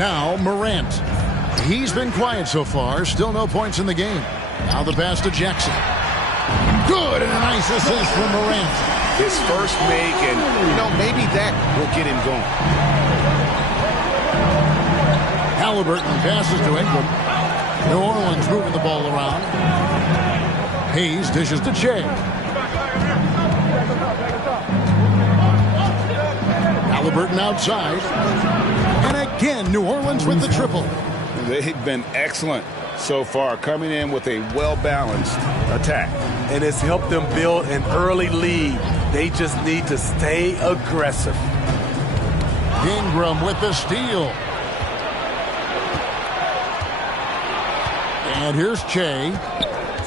Now Morant. He's been quiet so far. Still no points in the game. Now the pass to Jackson. Good, and a nice assist from Morant. His first make, and, maybe that will get him going. Halliburton passes to Ingram. New Orleans moving the ball around. Hayes dishes to Shea. Halliburton outside. And again, New Orleans with the triple. They've been excellent so far, coming in with a well-balanced attack. And it's helped them build an early lead. They just need to stay aggressive. Ingram with the steal. And here's Shea.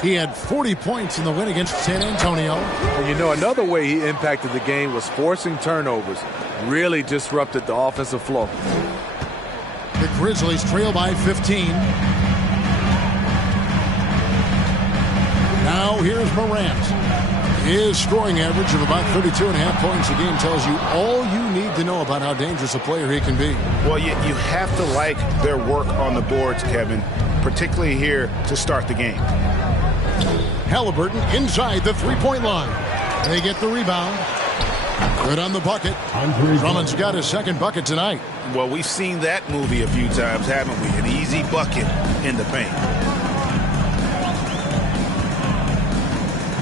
He had 40 points in the win against San Antonio. And another way he impacted the game was forcing turnovers. Really disrupted the offensive flow. The Grizzlies trail by 15. Now here's Morant. His scoring average of about 32.5 points a game tells you all you need to know about how dangerous a player he can be. Well, you have to like their work on the boards, Kevin, particularly here to start the game. Halliburton inside the three-point line. They get the rebound. Good on the bucket. Drummond's got his second bucket tonight. Well, we've seen that movie a few times, haven't we? An easy bucket in the paint.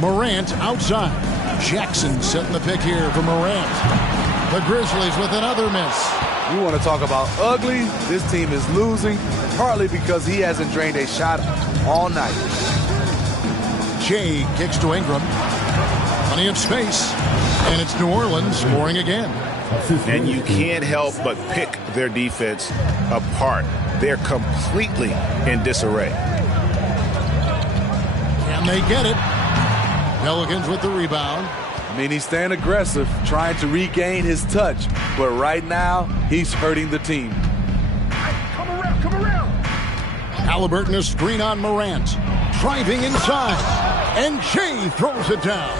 Morant outside. Jackson setting the pick here for Morant. The Grizzlies with another miss. You want to talk about ugly? This team is losing, partly because he hasn't drained a shot all night. Shea kicks to Ingram. Plenty of space. And it's New Orleans scoring again. And you can't help but pick their defense apart. They're completely in disarray. Can they get it? Pelicans with the rebound. I mean, he's staying aggressive, trying to regain his touch. But right now, he's hurting the team. Come around. Halliburton a screen on Morant. Driving inside. And Shea throws it down.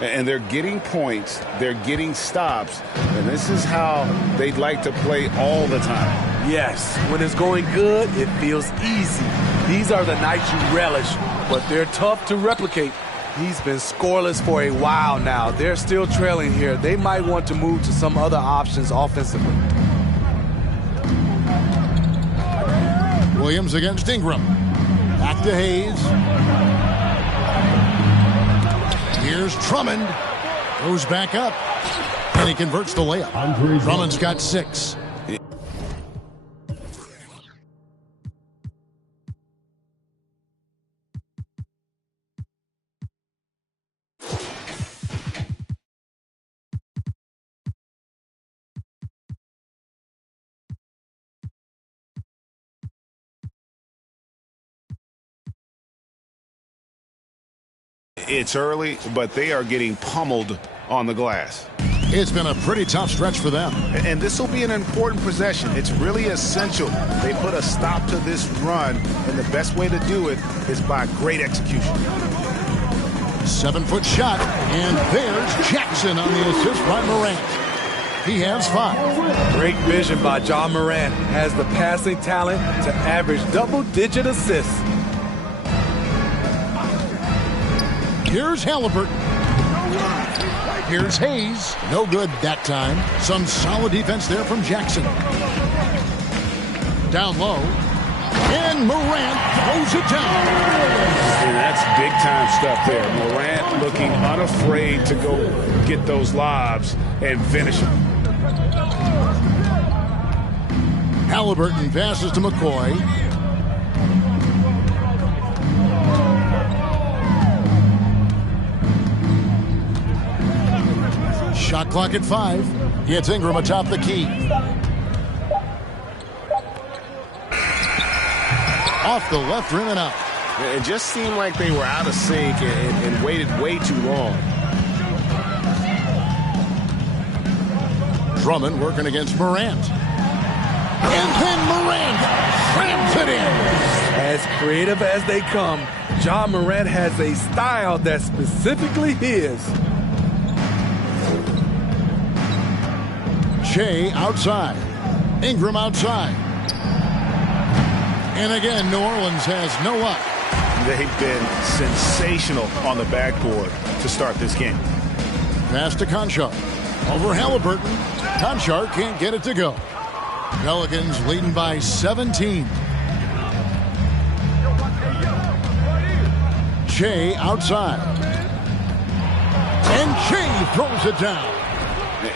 And they're getting points. They're getting stops. And this is how they'd like to play all the time. Yes, when it's going good, it feels easy. These are the nights you relish, but they're tough to replicate. He's been scoreless for a while now. They're still trailing here. They might want to move to some other options offensively. Williams against Ingram. Back to Hayes. Here's Drummond. Goes back up. And he converts the layup. Drummond's got 6. It's early, but they are getting pummeled on the glass. It's been a pretty tough stretch for them. And this will be an important possession. It's really essential. They put a stop to this run, and the best way to do it is by great execution. 7-foot shot, and there's Jackson on the assist by Morant. He has 5. Great vision by John Morant. Has the passing talent to average double-digit assists. Here's Halliburton. Here's Hayes. No good that time. Some solid defense there from Jackson. Down low. And Morant throws it down. And that's big-time stuff there. Morant looking unafraid to go get those lobs and finish them. Halliburton passes to McCoy. Shot clock at 5. Gets Ingram atop the key. Off the left rim and out. It just seemed like they were out of sync and waited way too long. Drummond working against Morant. And then Morant slams it in. As creative as they come, John Morant has a style that's specifically his. Shea outside. Ingram outside. And again, New Orleans has no up. They've been sensational on the backboard to start this game. Pass to Conchar. Over Halliburton. Conchar can't get it to go. Pelicans leading by 17. Shea outside. And Shea throws it down.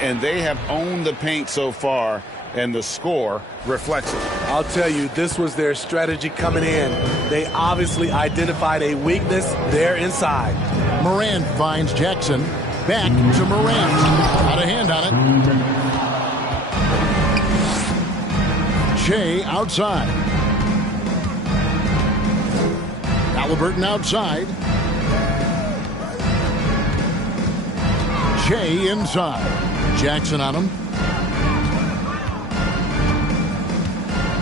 And they have owned the paint so far, and the score reflects it. I'll tell you, this was their strategy coming in. They obviously identified a weakness there inside. Morant finds Jackson. Back to Morant. Got a hand on it. Shea outside. Halliburton outside. Shea inside. Jackson on him.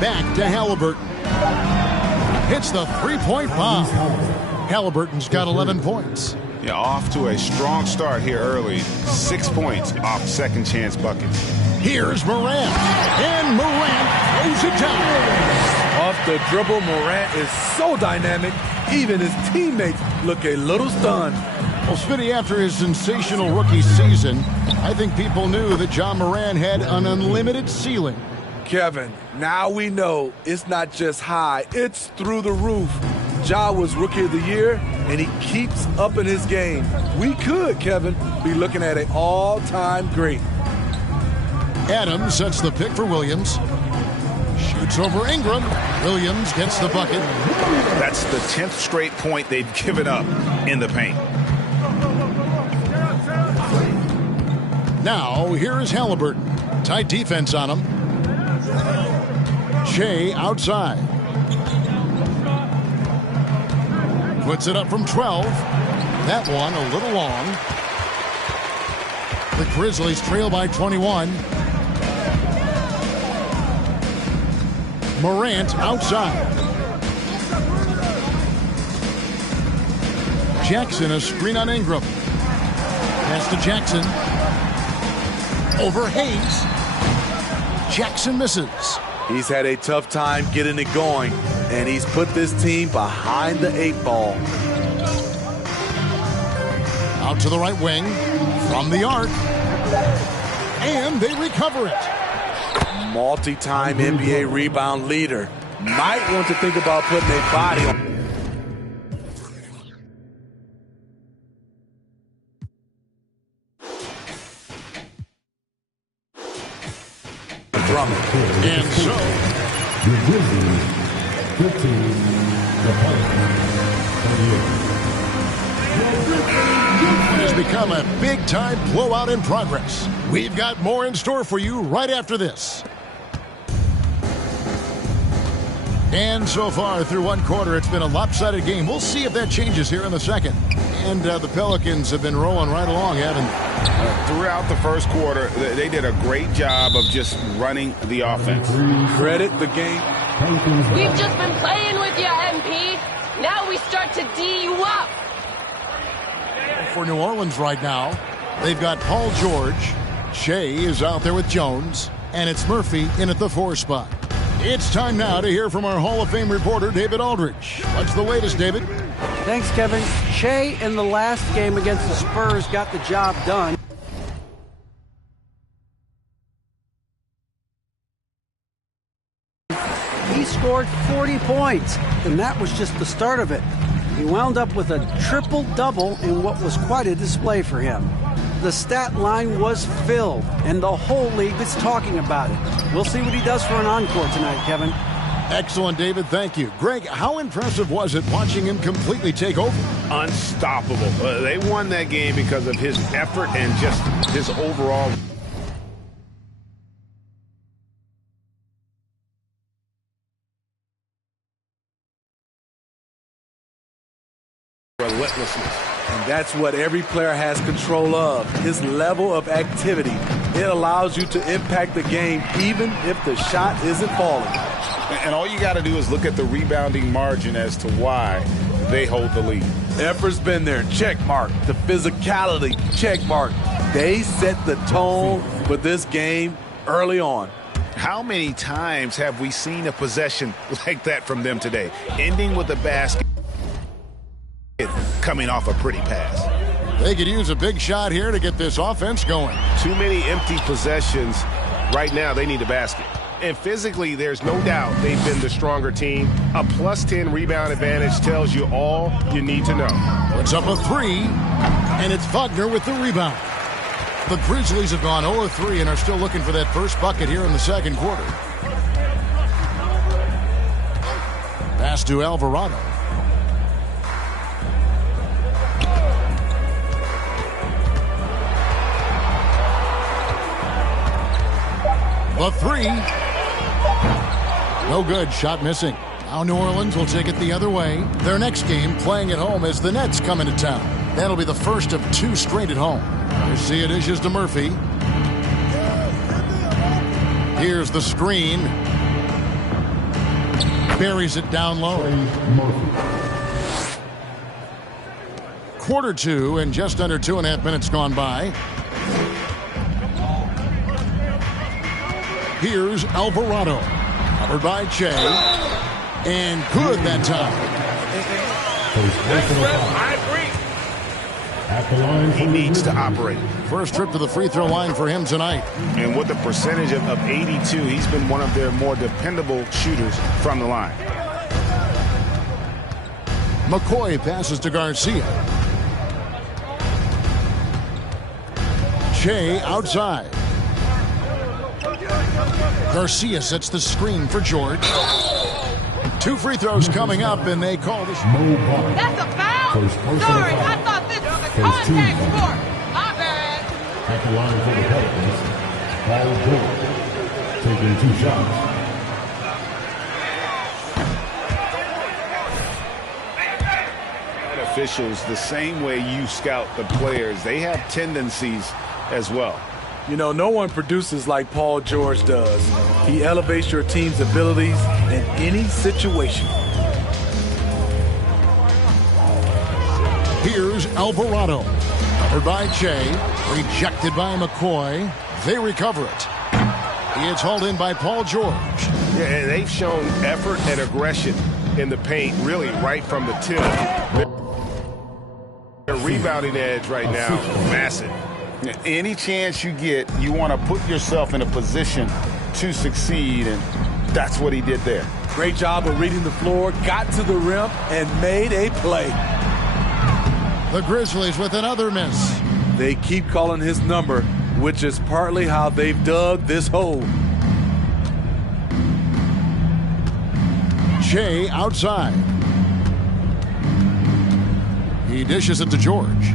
Back to Halliburton. Hits the three-point bomb. Halliburton's got 11 points. Yeah, off to a strong start here early. 6 points off second chance buckets. Here's Morant. And Morant throws it down. Off the dribble, Morant is so dynamic, even his teammates look a little stunned. Well, Smitty, after his sensational rookie season, I think people knew that John Morant had an unlimited ceiling. Kevin, now we know it's not just high, it's through the roof. Ja was Rookie of the Year, and he keeps up in his game. We could, Kevin, be looking at an all-time great. Adams sets the pick for Williams. Shoots over Ingram. Williams gets the bucket. That's the 10th straight point they've given up in the paint. Now, here is Halliburton. Tight defense on him. Shea outside. Puts it up from 12. That one a little long. The Grizzlies trail by 21. Morant outside. Jackson, a screen on Ingram. Pass to Jackson. Over Hayes. Jackson misses. He's had a tough time getting it going, and he's put this team behind the 8 ball. Out to the right wing. From the arc. And they recover it. Multi-time NBA rebound leader. Might want to think about putting a body on. Drummond. And so, the Grizzlies 15, the Pelicans 38. it has become a big-time blowout in progress. We've got more in store for you right after this. And so far through one quarter, it's been a lopsided game. We'll see if that changes here in the second. And the Pelicans have been rolling right along, haven't they? Throughout the first quarter, they did a great job of just running the offense. Credit the game. We've just been playing with you, MP. Now we start to D you up. For New Orleans right now, they've got Paul George. Shea is out there with Jones. And it's Murphy in at the 4 spot. It's time now to hear from our Hall of Fame reporter, David Aldridge. What's the latest, David? Thanks, Kevin. Shea in the last game against the Spurs got the job done. He scored 40 points, and that was just the start of it. He wound up with a triple-double in what was quite a display for him. The stat line was filled, and the whole league is talking about it. We'll see what he does for an encore tonight, Kevin. Excellent, David. Thank you. Greg, how impressive was it watching him completely take over? Unstoppable. They won that game because of his effort and just his overall relentlessness. And that's what every player has control of, his level of activity. It allows you to impact the game even if the shot isn't falling. And all you got to do is look at the rebounding margin as to why they hold the lead. Effort's been there, check mark. The physicality, check mark. They set the tone for this game early on. How many times have we seen a possession like that from them today? Ending with a basket, coming off a pretty pass. They could use a big shot here to get this offense going. Too many empty possessions. Right now, they need a basket. And physically, there's no doubt they've been the stronger team. A +10 rebound advantage tells you all you need to know. Puts up a three, and it's Wagner with the rebound. The Grizzlies have gone 0-3 and are still looking for that first bucket here in the second quarter. Pass to Alvarado. The three. No good. Shot missing. Now New Orleans will take it the other way. Their next game playing at home as the Nets come into town. That'll be the first of 2 straight at home. Garcia dishes to Murphy. Here's the screen. Buries it down low. Quarter 2 and just under 2.5 minutes gone by. Here's Alvarado. Covered by Che. And good that time. I agree. At the line He needs to operate. First trip to the free throw line for him tonight. And with a percentage of 82, he's been one of their more dependable shooters from the line. McCoy passes to Garcia. Che outside. Garcia sets the screen for George. 2 free throws coming up, and they call this. That's a foul? Sorry, I thought this was a contact sport. My bad. At the line for the Pelicans, Paul George taking 2 shots. Officials, the same way you scout the players, they have tendencies as well. You know, no one produces like Paul George does. He elevates your team's abilities in any situation. Here's Alvarado. Covered by Che. Rejected by McCoy. They recover it. It's hauled in by Paul George. Yeah, and they've shown effort and aggression in the paint, really right from the tip. Their rebounding edge right now, massive. Any chance you get, you want to put yourself in a position to succeed, and that's what he did there. Great job of reading the floor, got to the rim, and made a play. The Grizzlies with another miss. They keep calling his number, which is partly how they've dug this hole. Che outside. He dishes it to George.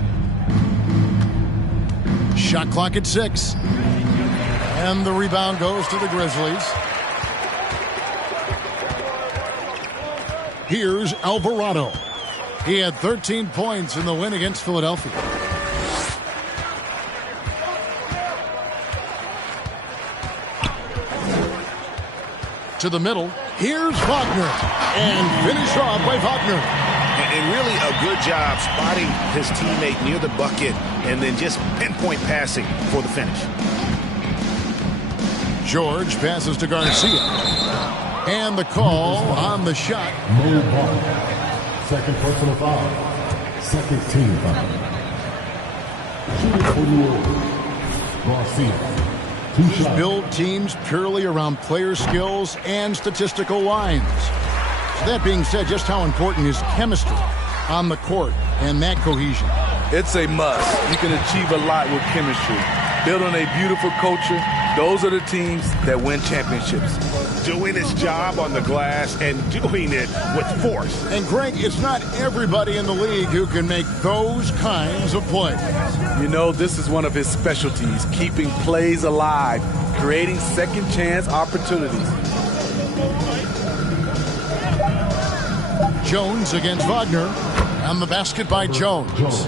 Shot clock at 6. And the rebound goes to the Grizzlies. Here's Alvarado. He had 13 points in the win against Philadelphia. To the middle. Here's Wagner. And finished off by Wagner. And really a good job spotting his teammate near the bucket and then just pinpoint passing for the finish. George passes to Garcia. And the call on the shot. Mo Ball. Second personal foul. Second team foul. Shooting for New Orleans. Garcia. 2 shots. Build teams purely around player skills and statistical lines. That being said, just how important is chemistry on the court and that cohesion? It's a must. You can achieve a lot with chemistry. Build on a beautiful culture. Those are the teams that win championships. Doing his job on the glass and doing it with force. And Greg, it's not everybody in the league who can make those kinds of plays. You know, this is one of his specialties, keeping plays alive, creating second chance opportunities. Jones against Wagner. And the basket by Jones.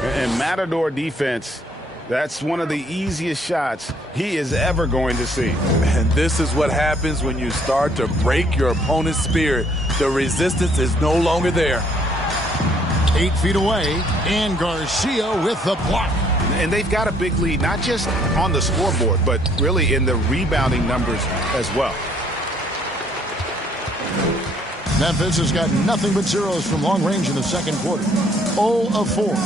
And Matador defense, that's one of the easiest shots he is ever going to see. And this is what happens when you start to break your opponent's spirit. The resistance is no longer there. 8 feet away, and Garcia with the block. And they've got a big lead, not just on the scoreboard, but really in the rebounding numbers as well. Memphis has got nothing but zeros from long range in the second quarter. 0 of 4.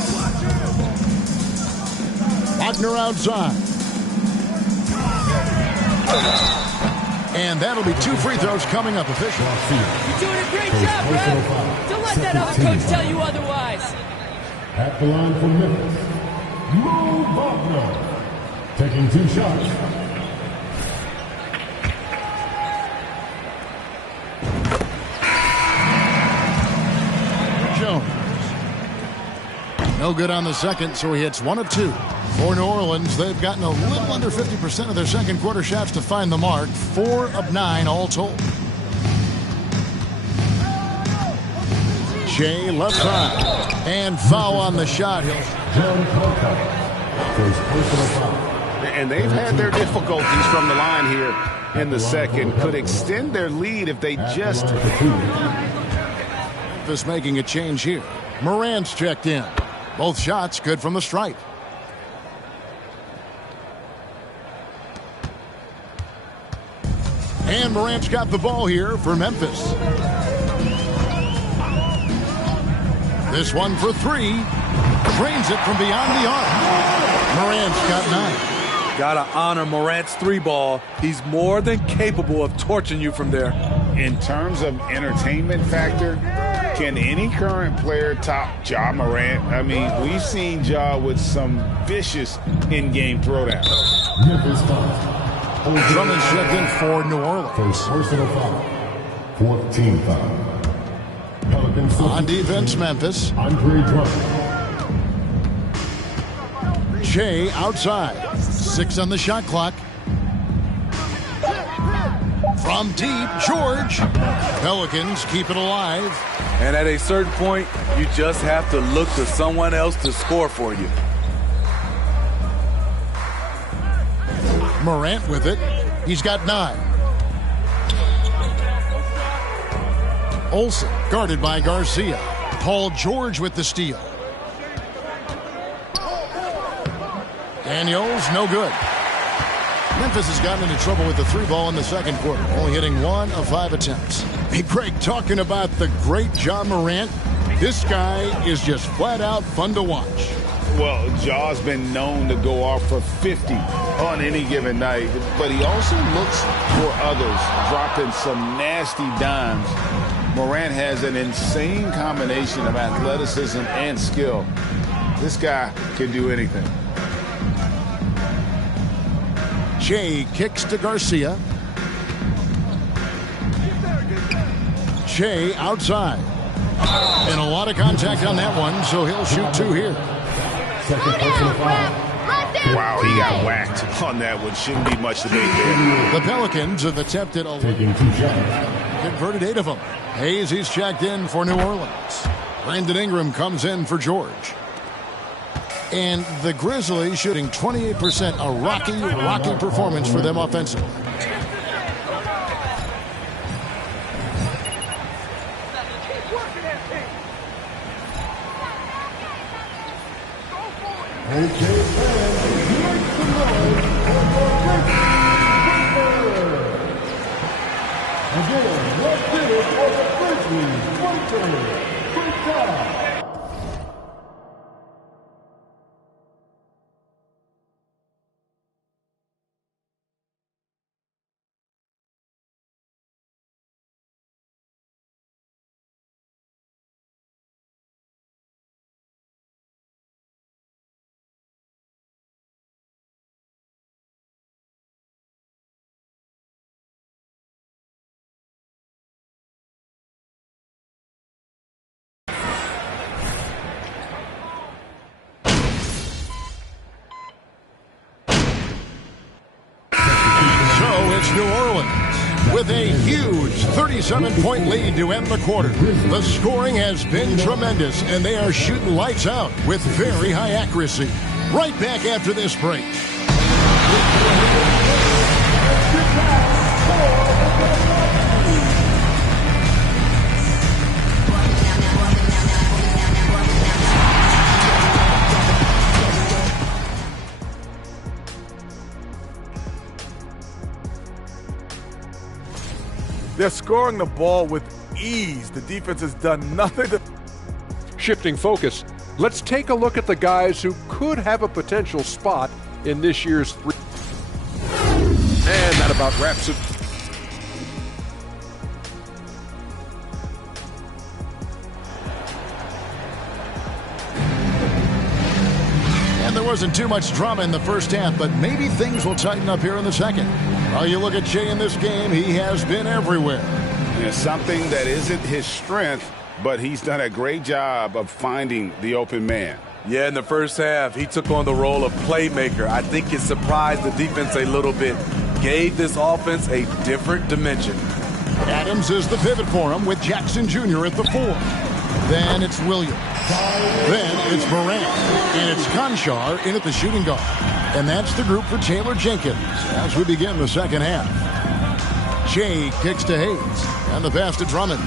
Wagner outside. And that'll be 2 free throws coming up official. You're doing a great job, Rev. Don't let that other coach tell you otherwise. At the line for Memphis, Mo Wagner, taking 2 shots. Jones. No good on the second, so he hits 1 of 2. For New Orleans, they've gotten a little under 50% of their second quarter shots to find the mark. 4 of 9 all told. Shea left side. And foul on the shot. And they've had their difficulties from the line here in the second. Could extend their lead if they just... Memphis making a change here. Morant's checked in. Both shots good from the stripe. And Morant's got the ball here for Memphis. This one for 3. Drains it from beyond the arc. Morant's got 9. Gotta honor Morant's 3-ball. He's more than capable of torching you from there. In terms of entertainment factor, can any current player top Ja Morant? I mean, we've seen Ja with some vicious in-game throwdowns. Memphis foul. Drummond's checked in for New Orleans. First personal foul. 4th team foul. Pelicans On defense, Memphis. Andre Drummond. Shea outside. 6 on the shot clock. From deep, George. Pelicans keep it alive. And at a certain point, you just have to look to someone else to score for you. Morant with it. He's got 9. Olsen guarded by Garcia. Paul George with the steal. Daniels, no good. Memphis has gotten into trouble with the 3-ball in the second quarter, only hitting 1 of 5 attempts. Hey, Greg, talking about the great Ja Morant, this guy is just flat out fun to watch. Well, Ja's been known to go off for 50 on any given night, but he also looks for others, dropping some nasty dimes. Morant has an insane combination of athleticism and skill. This guy can do anything. Shea kicks to Garcia. Shea outside. And a lot of contact on that one, so he'll shoot 2 here. Second personal foul. Wow, he got whacked on that one. Shouldn't be much debate there. The Pelicans have attempted 11. Taking 2 shots. Converted 8 of them. Hayes, he's checked in for New Orleans. Brandon Ingram comes in for George. And the Grizzlies shooting 28%, a rocky performance for them offensively. Okay, fans, make some noise for your Grizzlies. Again, let's get it for the Grizzlies. Great job. New Orleans with a huge 37-point lead to end the quarter. The scoring has been tremendous, and they are shooting lights out with very high accuracy. Right back after this break. They're scoring the ball with ease. The defense has done nothing to... Shifting focus, let's take a look at the guys who could have a potential spot in this year's three. And that about wraps it. And there wasn't too much drama in the first half, but maybe things will tighten up here in the second. While you look at Shea in this game, he has been everywhere. It's something that isn't his strength, but he's done a great job of finding the open man. Yeah, in the first half, he took on the role of playmaker. I think it surprised the defense a little bit. Gave this offense a different dimension. Adams is the pivot for him with Jackson Jr. at the 4. Then it's Williams. Then it's Morant. And it's Conchar in at the shooting guard. And that's the group for Taylor Jenkins as we begin the second half. Shea kicks to Hayes. And the pass to Drummond.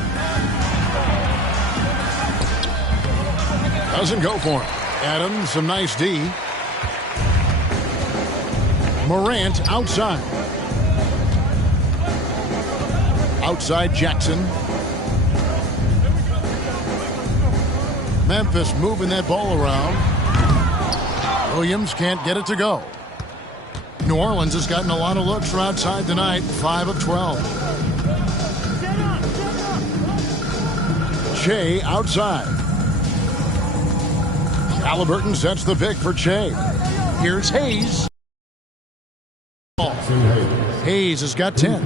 Doesn't go for him. Adams, some nice D. Morant outside. Outside Jackson. Memphis moving that ball around. Williams can't get it to go. New Orleans has gotten a lot of looks from outside tonight. 5 of 12. Shea outside. Halliburton sets the pick for Shea. Here's Hayes. Hayes has got 10.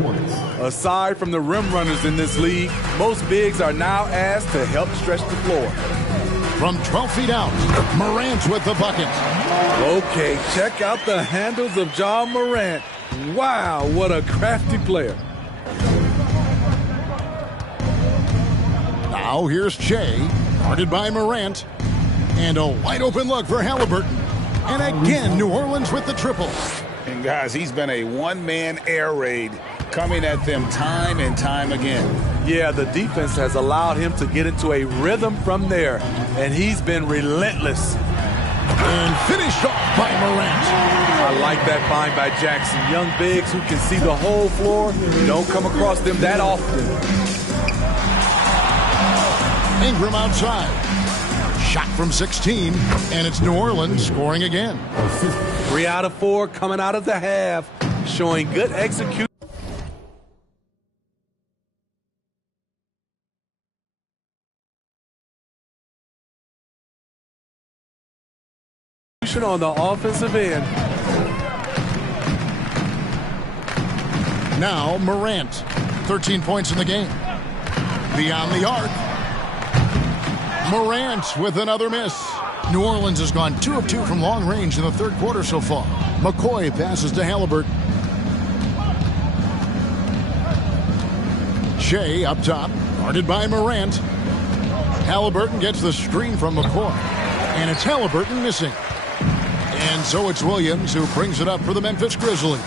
Aside from the rim runners in this league, most bigs are now asked to help stretch the floor. From 12 feet out, Morant with the bucket. Okay, check out the handles of John Morant. Wow, what a crafty player. Now here's Shea, guarded by Morant. And a wide open look for Halliburton. And again, New Orleans with the triple. And guys, he's been a one-man air raid coming at them time and time again. Yeah, the defense has allowed him to get into a rhythm from there, and he's been relentless. And finished off by Morant. I like that find by Jackson. Young bigs who can see the whole floor. Don't come across them that often. Ingram outside. Shot from 16, and it's New Orleans scoring again. 3 out of 4 coming out of the half, showing good execution on the offensive end. Now Morant, 13 points in the game. Beyond the arc. Morant with another miss. New Orleans has gone 2 of 2 from long range in the third quarter so far. McCoy passes to Halliburton. Shea up top, guarded by Morant. Halliburton gets the screen from McCoy. And it's Halliburton missing. And so it's Williams who brings it up for the Memphis Grizzlies.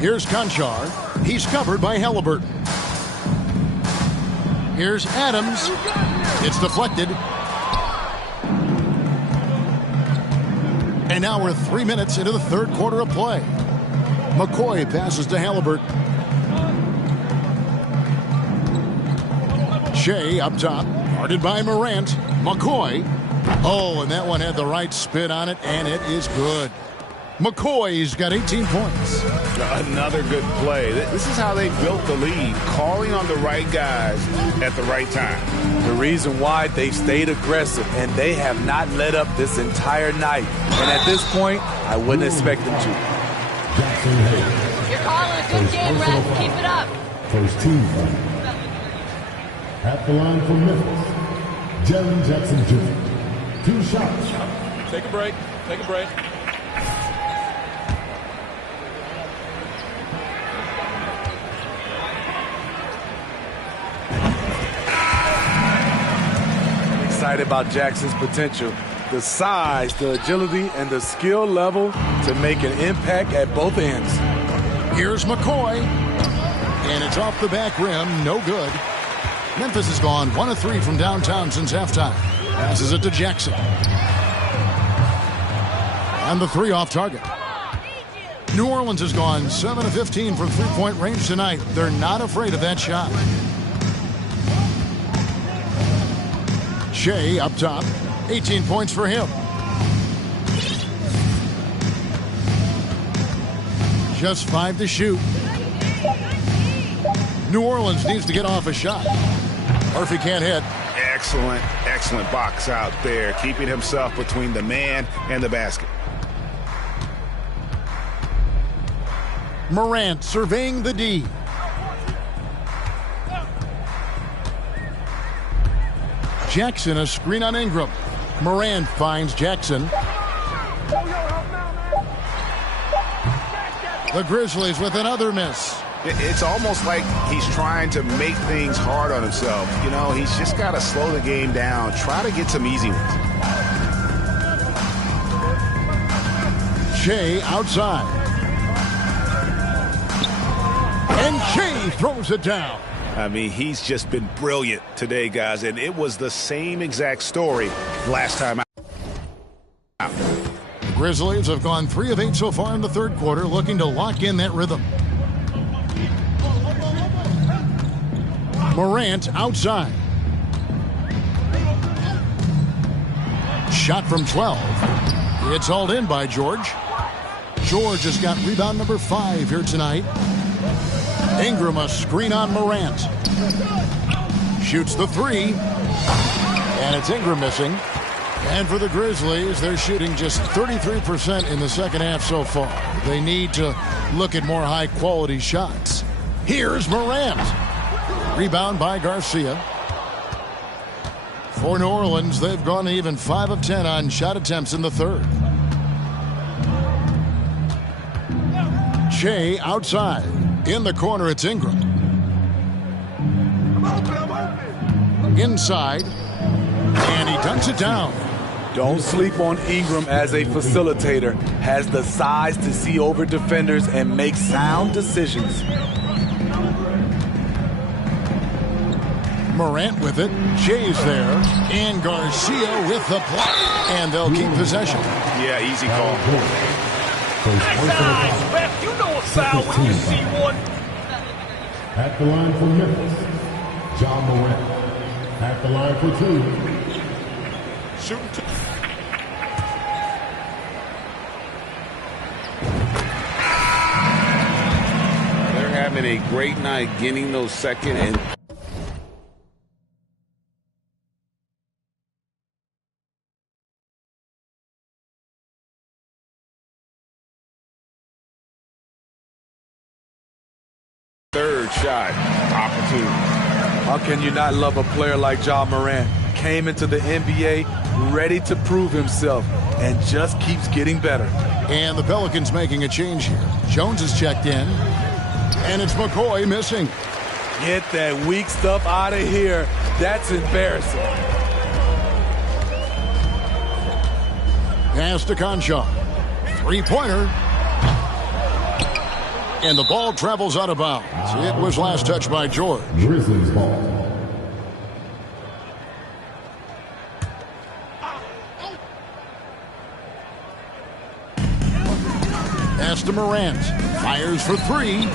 Here's Conchar. He's covered by Halliburton. Here's Adams. It's deflected. And now we're 3 minutes into the third quarter of play. McCoy passes to Halliburton. Shea up top, guarded by Morant. McCoy. Oh, and that one had the right spin on it, and it is good. McCoy's got 18 points. Another good play. This is how they built the lead, calling on the right guys at the right time. The reason why they've stayed aggressive, and they have not let up this entire night. And at this point, I wouldn't expect them to. You're calling a good game, Red. Keep it up. First team foul. At the line for Memphis, Jaren Jackson Jr. 2 shots. Take a break. Take a break. Excited about Jackson's potential. The size, the agility, and the skill level to make an impact at both ends. Here's McCoy. And it's off the back rim. No good. Memphis has gone 1 of 3 from downtown since halftime. Passes it to Jackson. And the 3 off target. New Orleans has gone 7 of 15 from three-point range tonight. They're not afraid of that shot. Shea up top, 18 points for him. Just 5 to shoot. New Orleans needs to get off a shot. Murphy can't hit. Excellent box out there, keeping himself between the man and the basket. Morant surveying the D. Jackson, a screen on Ingram. Morant finds Jackson. The Grizzlies with another miss. It's almost like he's trying to make things hard on himself. You know, he's just got to slow the game down. Try to get some easy ones. Shea outside. And Shea throws it down. I mean, he's just been brilliant today, guys. And it was the same exact story last time out. The Grizzlies have gone 3 of 8 so far in the third quarter, looking to lock in that rhythm. Morant outside. Shot from 12. It's hauled in by George. George has got rebound number 5 here tonight. Ingram a screen on Morant. Shoots the 3. And it's Ingram missing. And for the Grizzlies, they're shooting just 33% in the second half so far. They need to look at more high-quality shots. Here's Morant. Rebound by Garcia. For New Orleans, they've gone even 5 of 10 on shot attempts in the third. Shea outside. In the corner, it's Ingram. Inside. And he dunks it down. Don't sleep on Ingram as a facilitator. Has the size to see over defenders and make sound decisions. Morant with it. Shea's there. And Garcia with the block. And they'll keep possession. Yeah, easy call. Size, ref, you know a foul when you see one. At the line for Memphis, John Morant. At the line for 2. Shooting 2. They're having a great night getting those second and third shot opportunity. How can you not love a player like John Morant? Came into the NBA ready to prove himself and just keeps getting better. And the Pelicans making a change here. Jones is checked in. And it's McCoy missing. Get that weak stuff out of here. That's embarrassing. Pass to Concha. Three-pointer. And the ball travels out of bounds. It was last touched by George. Grizzlies ball. Pass to Morant. Fires for 3.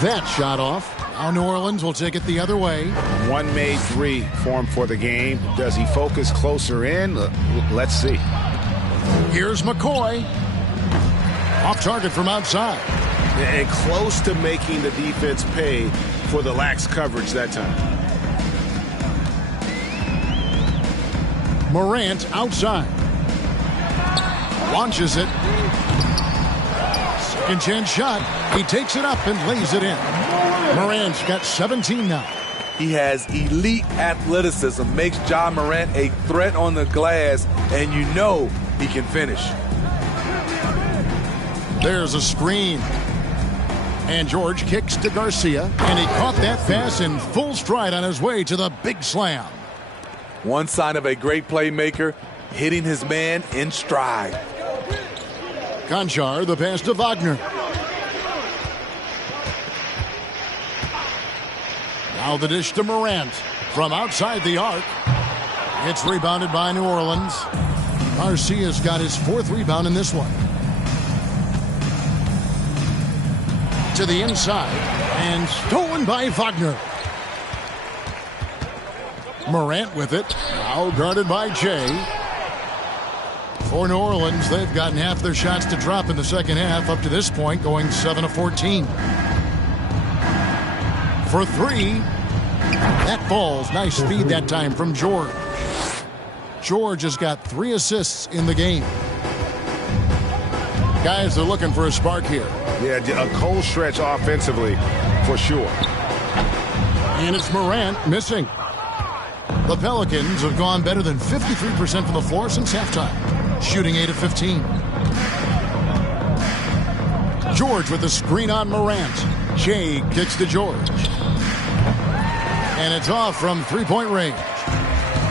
That shot off. Now New Orleans will take it the other way. One made 3 for him for the game. Does he focus closer in? Let's see. Here's McCoy. Off target from outside. And close to making the defense pay for the lax coverage that time. Morant outside. Launches it. Second chance shot. He takes it up and lays it in. Morant's got 17 now. He has elite athleticism, makes John Morant a threat on the glass, and you know he can finish. There's a screen. And George kicks to Garcia, and he caught that pass in full stride on his way to the big slam. One sign of a great playmaker, hitting his man in stride. Conchar, the pass to Wagner. Now the dish to Morant from outside the arc. It's rebounded by New Orleans. Garcia's got his 4th rebound in this one. to the inside and stolen by Wagner. Morant with it. Now guarded by Jay. For New Orleans, they've gotten half their shots to drop in the second half up to this point, going 7 of 14. For three. That falls. Nice speed that time from George. George has got 3 assists in the game. Guys are looking for a spark here. Yeah, a cold stretch offensively for sure. And it's Morant missing. The Pelicans have gone better than 53% from the floor since halftime, shooting 8 of 15. George with the screen on Morant. Jay kicks to George. And it's off from three-point range.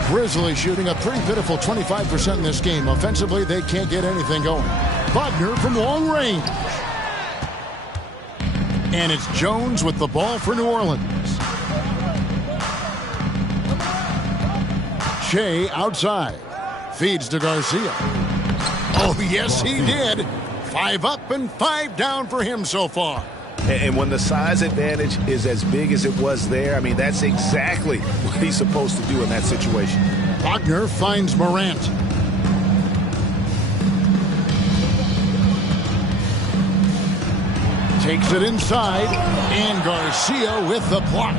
Grizzlies shooting a pretty pitiful 25% in this game. Offensively, they can't get anything going. Wagner from long range. And it's Jones with the ball for New Orleans. Shea outside. Feeds to Garcia. Oh, yes, he did. 5 up and 5 down for him so far. And when the size advantage is as big as it was there, I mean, that's exactly what he's supposed to do in that situation. Wagner finds Morant. Takes it inside, and Garcia with the block.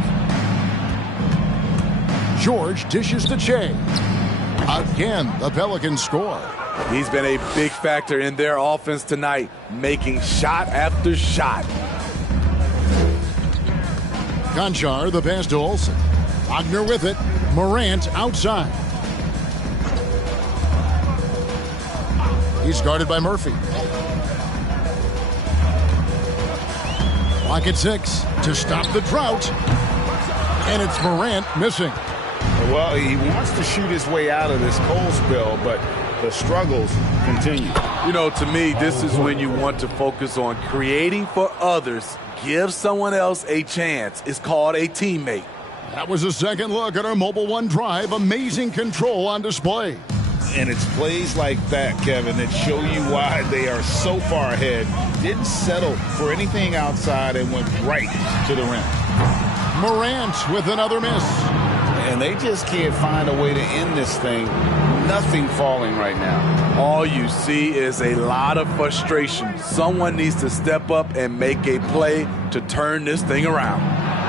George dishes to Che. Again, the Pelicans score. He's been a big factor in their offense tonight, making shot after shot. Conchar, the pass to Olsen. Wagner with it. Morant outside. He's guarded by Murphy. Clock at 6 to stop the drought. And it's Morant missing. Well, he wants to shoot his way out of this cold spell, but the struggles continue. You know, to me, this is when you want to focus on creating for others. Give someone else a chance. It's called a teammate. That was a second look at our Mobile One drive. Amazing control on display. And it's plays like that, Kevin, that show you why they are so far ahead. Didn't settle for anything outside and went right to the rim. Morant with another miss. And they just can't find a way to end this thing. Nothing falling right now. All you see is a lot of frustration. Someone needs to step up and make a play to turn this thing around.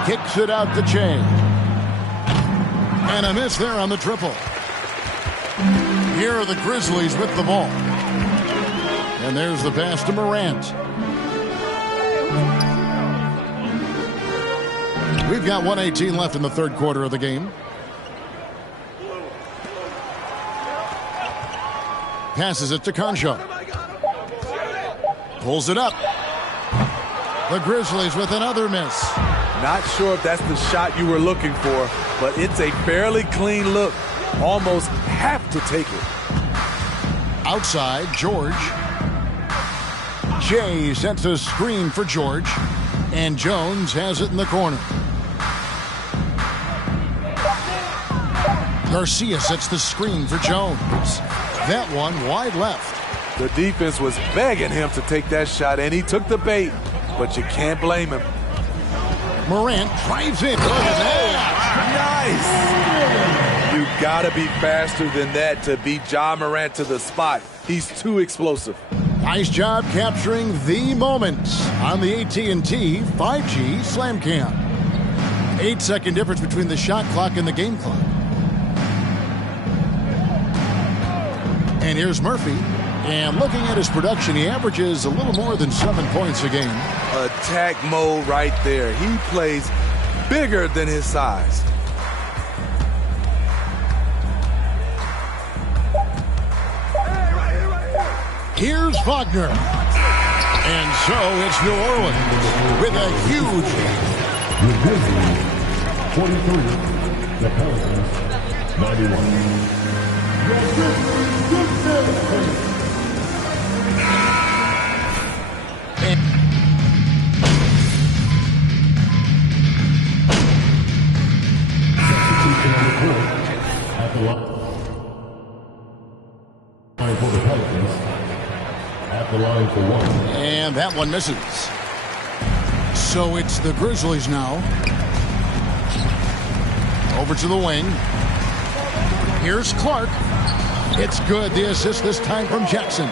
Kicks it out to Che. And a miss there on the triple. Here are the Grizzlies with the ball. And there's the pass to Morant. We've got 1:18 left in the third quarter of the game. Passes it to Conchar. Pulls it up. The Grizzlies with another miss. Not sure if that's the shot you were looking for, but it's a fairly clean look. Almost have to take it. Outside, George. Jay sets a screen for George. And Jones has it in the corner. Garcia sets the screen for Jones. That one wide left. The defense was begging him to take that shot, and he took the bait, but you can't blame him. Morant drives in. Look at that. Nice. You got to be faster than that to beat Ja Morant to the spot. He's too explosive. Nice job capturing the moment on the AT&T 5G Slam Cam. 8-second difference between the shot clock and the game clock. And here's Murphy. And looking at his production, he averages a little more than 7 points a game. Attack mode right there. He plays bigger than his size. Here's Wagner. And so it's New Orleans with a huge The Grizzlies, 43. The Pelicans, 91. Substitution on the court at the line for the Pelicans. At the line for one. And that one misses. So it's the Grizzlies now. Over to the wing. Here's Clark. It's good. The assist this time from Jackson.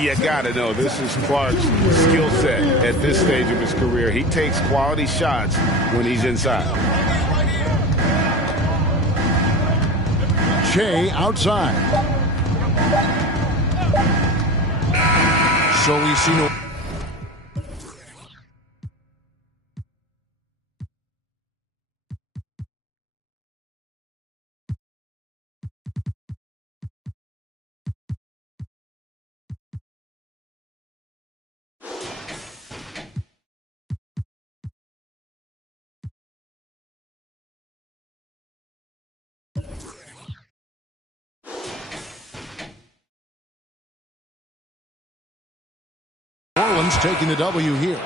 You got to know, this is Clark's skill set at this stage of his career. He takes quality shots when he's inside. Shea outside. So we see no... Orleans taking the W here.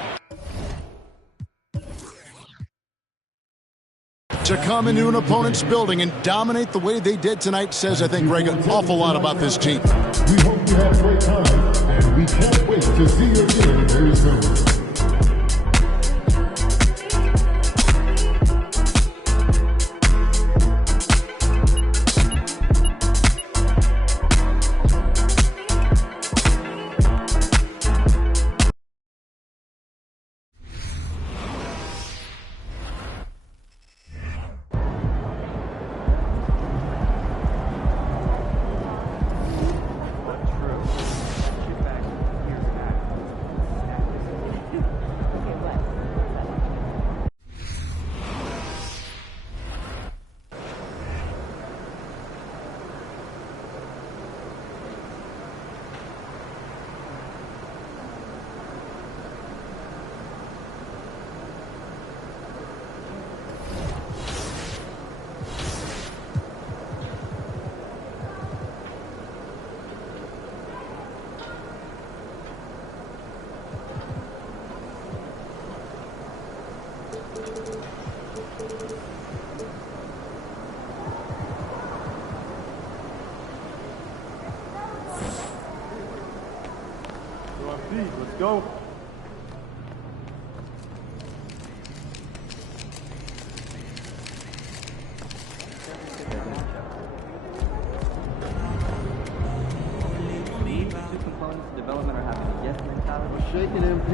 To come into an opponent's building and dominate the way they did tonight says, I think, Greg, an awful lot about this team. We hope you had a great time, and we can't wait to see you again very soon. Let's go. Two components of development are having a yes mentality. We're shaking MP.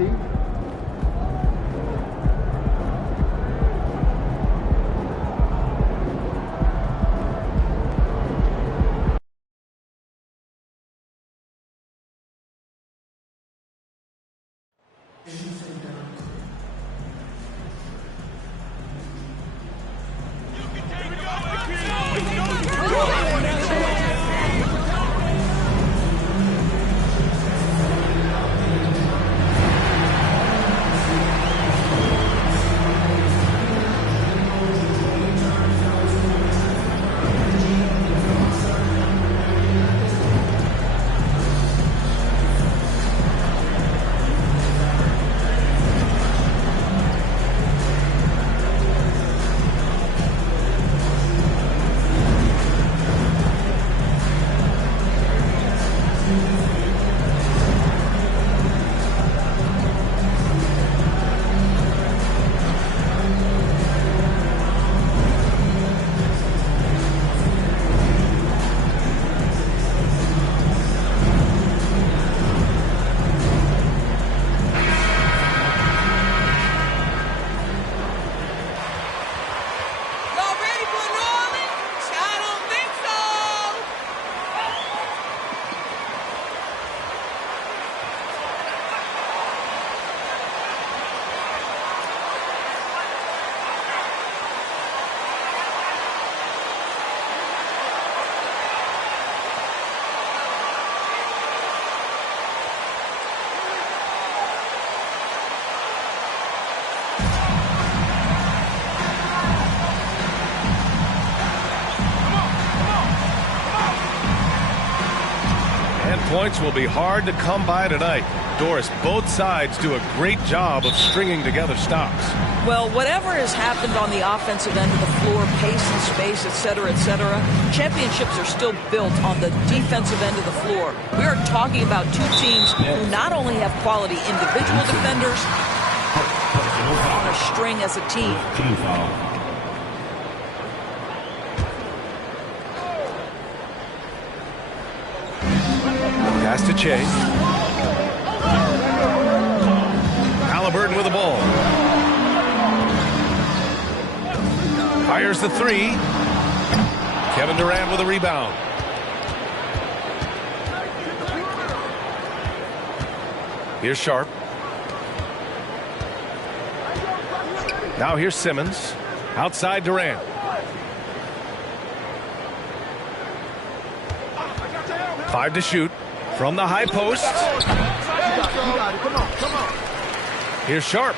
Points will be hard to come by tonight. Doris, both sides do a great job of stringing together stops. Well, whatever has happened on the offensive end of the floor, pace and space, et cetera, championships are still built on the defensive end of the floor. We are talking about two teams who not only have quality individual defenders, on a string as a team. Team foul. Pass to Che. Halliburton with the ball. Fires the three. Kevin Durant with a rebound. Here's Sharp. Now here's Simmons. Outside Durant. Five to shoot. From the high post. Here's Sharp.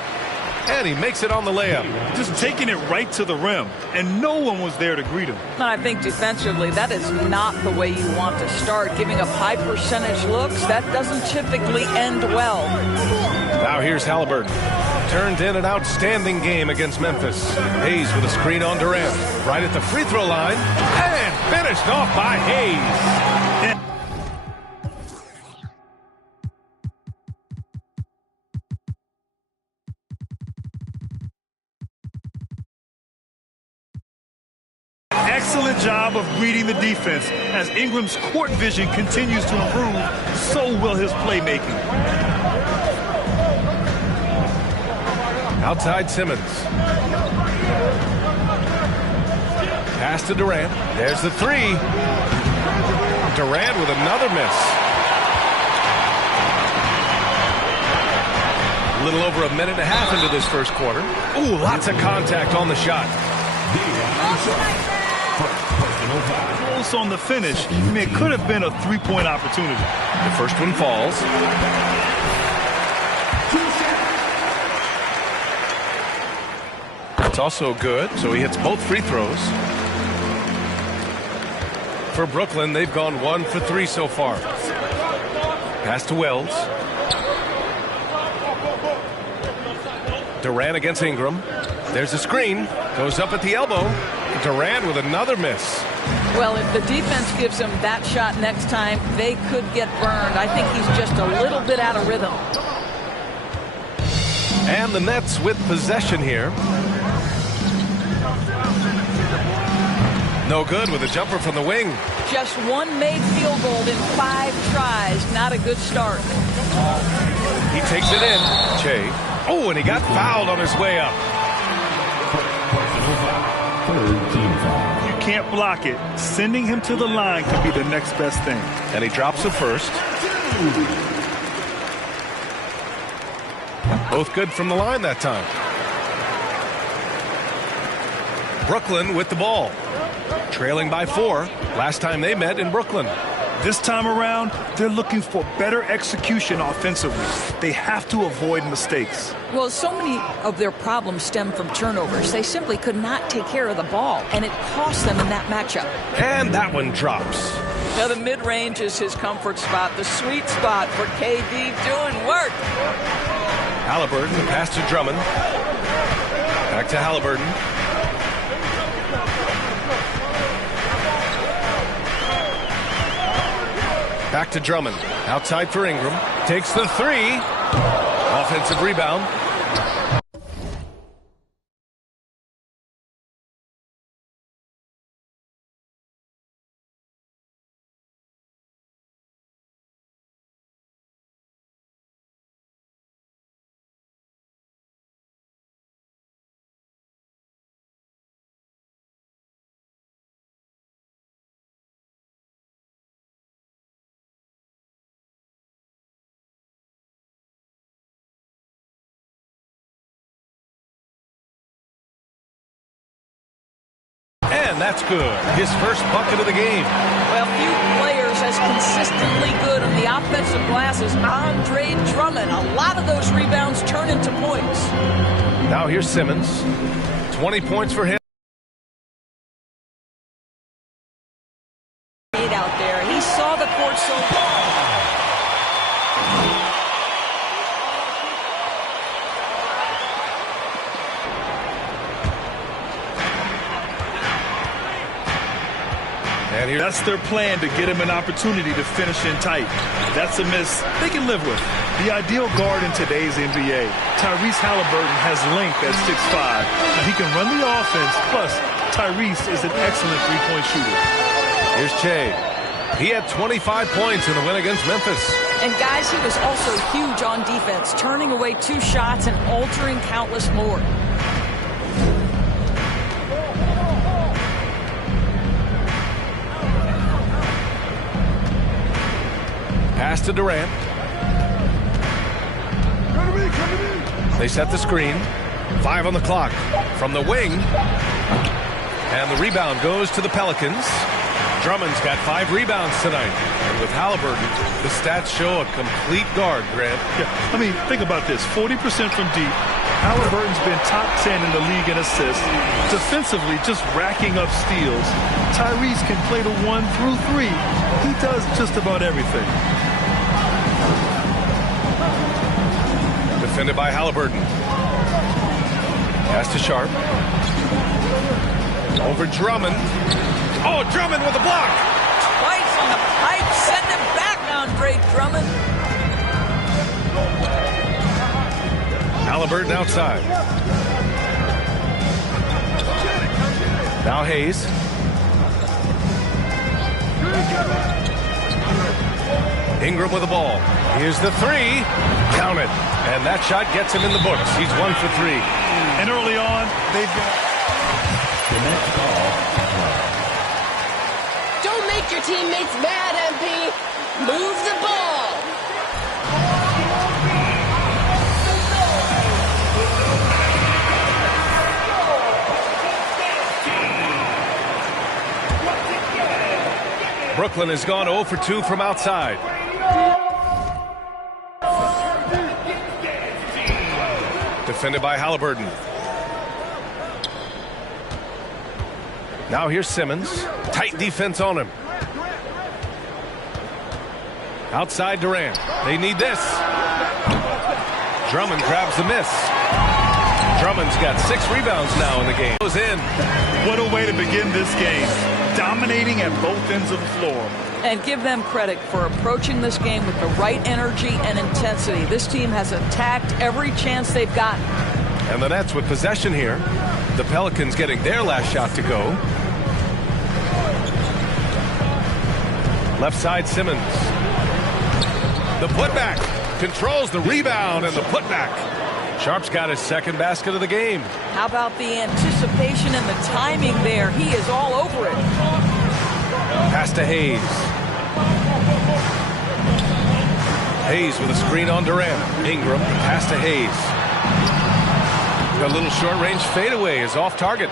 And he makes it on the layup. Just taking it right to the rim, and no one was there to greet him. And I think defensively, that is not the way you want to start. Giving up high percentage looks, that doesn't typically end well. Now here's Halliburton. Turned in an outstanding game against Memphis. Hayes with a screen on Durant. Right at the free throw line. And finished off by Hayes. Excellent job of reading the defense. As Ingram's court vision continues to improve, so will his playmaking. Outside Simmons. Pass to Durant. There's the three. Durant with another miss. A little over a minute and a half into this first quarter. Ooh, lots of contact on the shot. Close on the finish. I mean, it could have been a three-point opportunity. The first one falls. It's also good, so he hits both free throws. For Brooklyn, they've gone 1 for 3 so far. Pass to Wells. Durant against Ingram. There's a screen. Goes up at the elbow. Durant with another miss. Well, if the defense gives him that shot next time, they could get burned. I think he's just a little bit out of rhythm. And the Nets with possession here. No good with a jumper from the wing. Just one made field goal in 5 tries. Not a good start. He takes it in. Che. Oh, and he got fouled on his way up. You can't block it. Sending him to the line could be the next best thing. And he drops the first. Both good from the line that time. Brooklyn with the ball. Trailing by 4. Last time they met in Brooklyn. This time around, they're looking for better execution offensively. They have to avoid mistakes. Well, so many of their problems stem from turnovers. They simply could not take care of the ball, and it cost them in that matchup. And that one drops. Now the mid-range is his comfort spot, the sweet spot for KD doing work. Halliburton, pass to Drummond. Back to Halliburton. Back to Drummond. Outside for Ingram. Takes the three. Offensive rebound. And that's good. His first bucket of the game. Well, few players as consistently good on the offensive glass as Andre Drummond. A lot of those rebounds turn into points. Now here's Simmons. 20 points for him. Out there. He saw the court so well. And here, that's their plan, to get him an opportunity to finish in tight. That's a miss they can live with. The ideal guard in today's NBA. Tyrese Halliburton has length at 6'5". Now he can run the offense, plus Tyrese is an excellent three-point shooter. here's Che. He had 25 points in the win against Memphis. And guys, he was also huge on defense, turning away 2 shots and altering countless more. Pass to Durant. They set the screen. 5 on the clock. From the wing. And the rebound goes to the Pelicans. Drummond's got 5 rebounds tonight. And with Halliburton, the stats show a complete guard, Grant. Yeah, I mean, think about this. 40% from deep. Halliburton's been top 10 in the league in assists. Defensively, just racking up steals. Tyrese can play the 1 through 3. He does just about everything. Defended by Halliburton. Pass to Sharp. Over Drummond. Oh, Drummond with a block. Twice on the pipe. Send him back, Andre Drummond. Halliburton outside. Now Hayes. Ingram with the ball. Here's the 3. Count it. And that shot gets him in the books. He's 1 for 3. And early on, they've been... The next call. Don't make your teammates mad, MP. Move the ball. Brooklyn has gone 0 for 2 from outside. Defended by Halliburton. Now here's Simmons. Tight defense on him. Outside Durant. They need this. Drummond grabs the miss. Drummond's got 6 rebounds now in the game. Goes in. What a way to begin this game. Dominating at both ends of the floor. And give them credit for approaching this game with the right energy and intensity. This team has attacked every chance they've gotten. And the Nets with possession here. The Pelicans getting their last shot to go. Left side Simmons. The putback. Controls the rebound and the putback. Sharp's got his second basket of the game. How about the anticipation and the timing there? He is all over it. Pass to Hayes. Hayes with a screen on Durant. Ingram, pass to Hayes. A little short-range fadeaway is off target.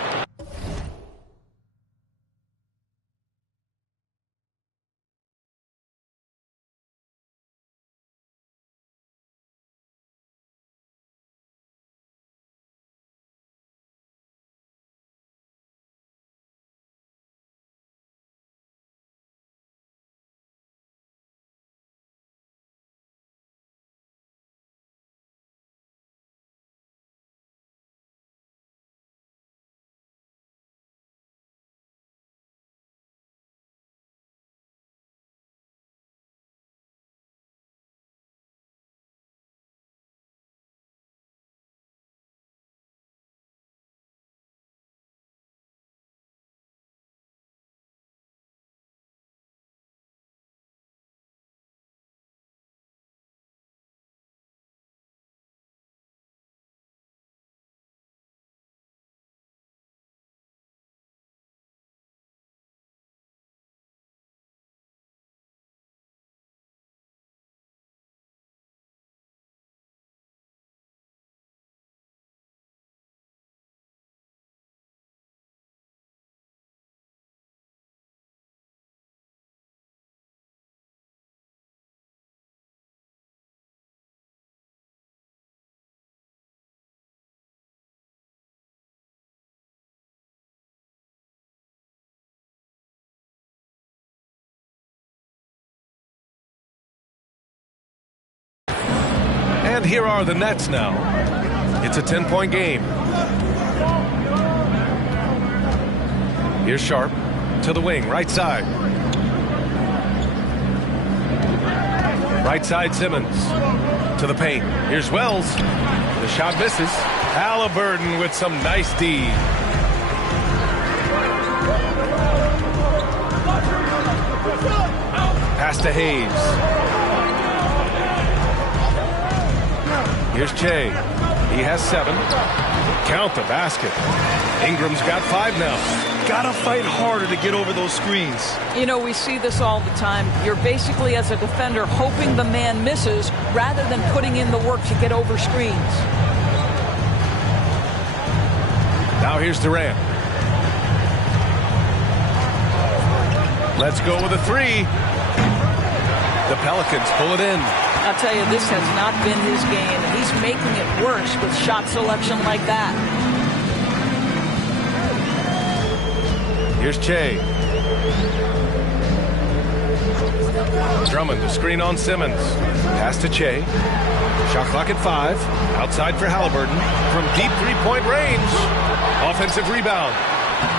And here are the Nets now. It's a 10-point game. Here's Sharp. to the wing, right side. Right side Simmons to the paint. Here's Wells. The shot misses. Halliburton with some nice D. Pass to Hayes. Here's Che. He has 7. Count the basket. Ingram's got 5 now. Gotta fight harder to get over those screens. You know, we see this all the time. You're basically, as a defender, hoping the man misses rather than putting in the work to get over screens. Now here's Durant. Let's go with a 3. The Pelicans pull it in. I'll tell you, this has not been his game, and he's making it worse with shot selection like that. Here's Che. Drummond, the screen on Simmons. Pass to Che. Shot clock at 5. Outside for Halliburton. From deep three-point range. Offensive rebound.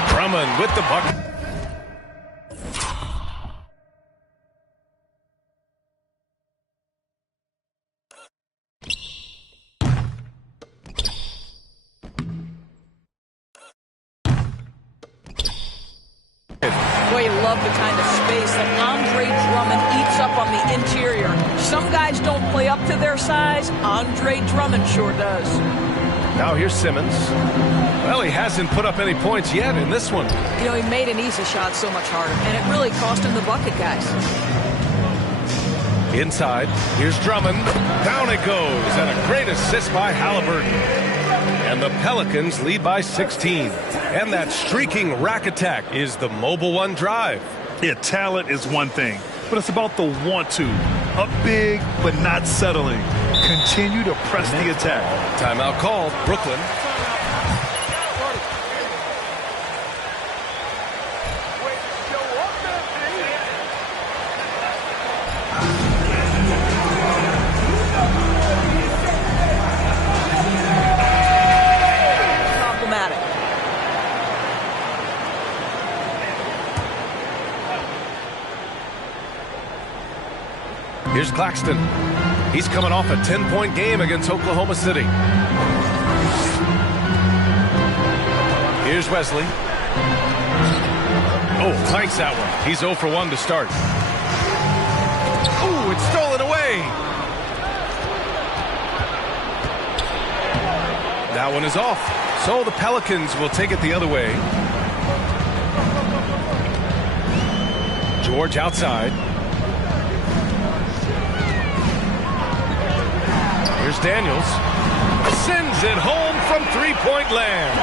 Drummond with the bucket. Boy, you love the kind of space that Andre Drummond eats up on the interior. Some guys don't play up to their size. Andre Drummond sure does. Now here's Simmons. Well, he hasn't put up any points yet in this one. You know, he made an easy shot so much harder, and it really cost him the bucket, guys. Inside, here's Drummond. Down it goes, and a great assist by Halliburton. And the Pelicans lead by 16. And that streaking rack attack is the Mobile One drive. Yeah, talent is one thing, but it's about the want to. Up big, but not settling. Continue to press the attack. Timeout called. Brooklyn. Here's Claxton. He's coming off a 10-point game against Oklahoma City. Here's Wesley. Oh, clanks that one. He's 0 for 1 to start. Ooh, it's stolen away. That one is off. So the Pelicans will take it the other way. George outside. Here's Daniels. Sends it home from three-point land.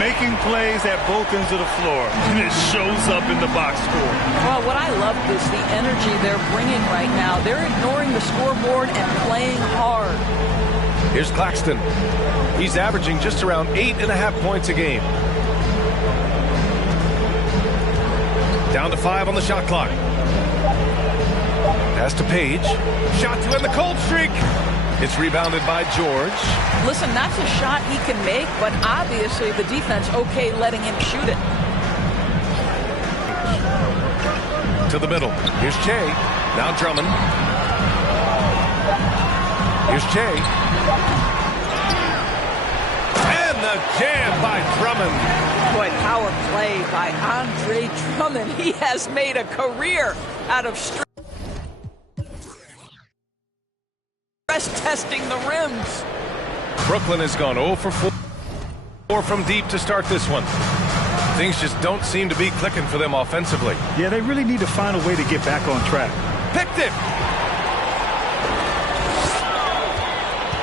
Making plays at both ends of the floor, and it shows up in the box score. Well, what I love is the energy they're bringing right now. They're ignoring the scoreboard and playing hard. Here's Claxton. He's averaging just around 8.5 points a game. Down to 5 on the shot clock. Pass to Page. Shot to end the cold streak. It's rebounded by George. Listen, that's a shot he can make, but obviously the defense okay letting him shoot it. To the middle. Here's Che. Now Drummond. Here's Che. And the jam by Drummond. Boy, power play by Andre Drummond. He has made a career out of stress testing the rims. Brooklyn has gone 0 for 4 from deep to start this one. Things just don't seem to be clicking for them offensively. Yeah, they really need to find a way to get back on track. Picked it.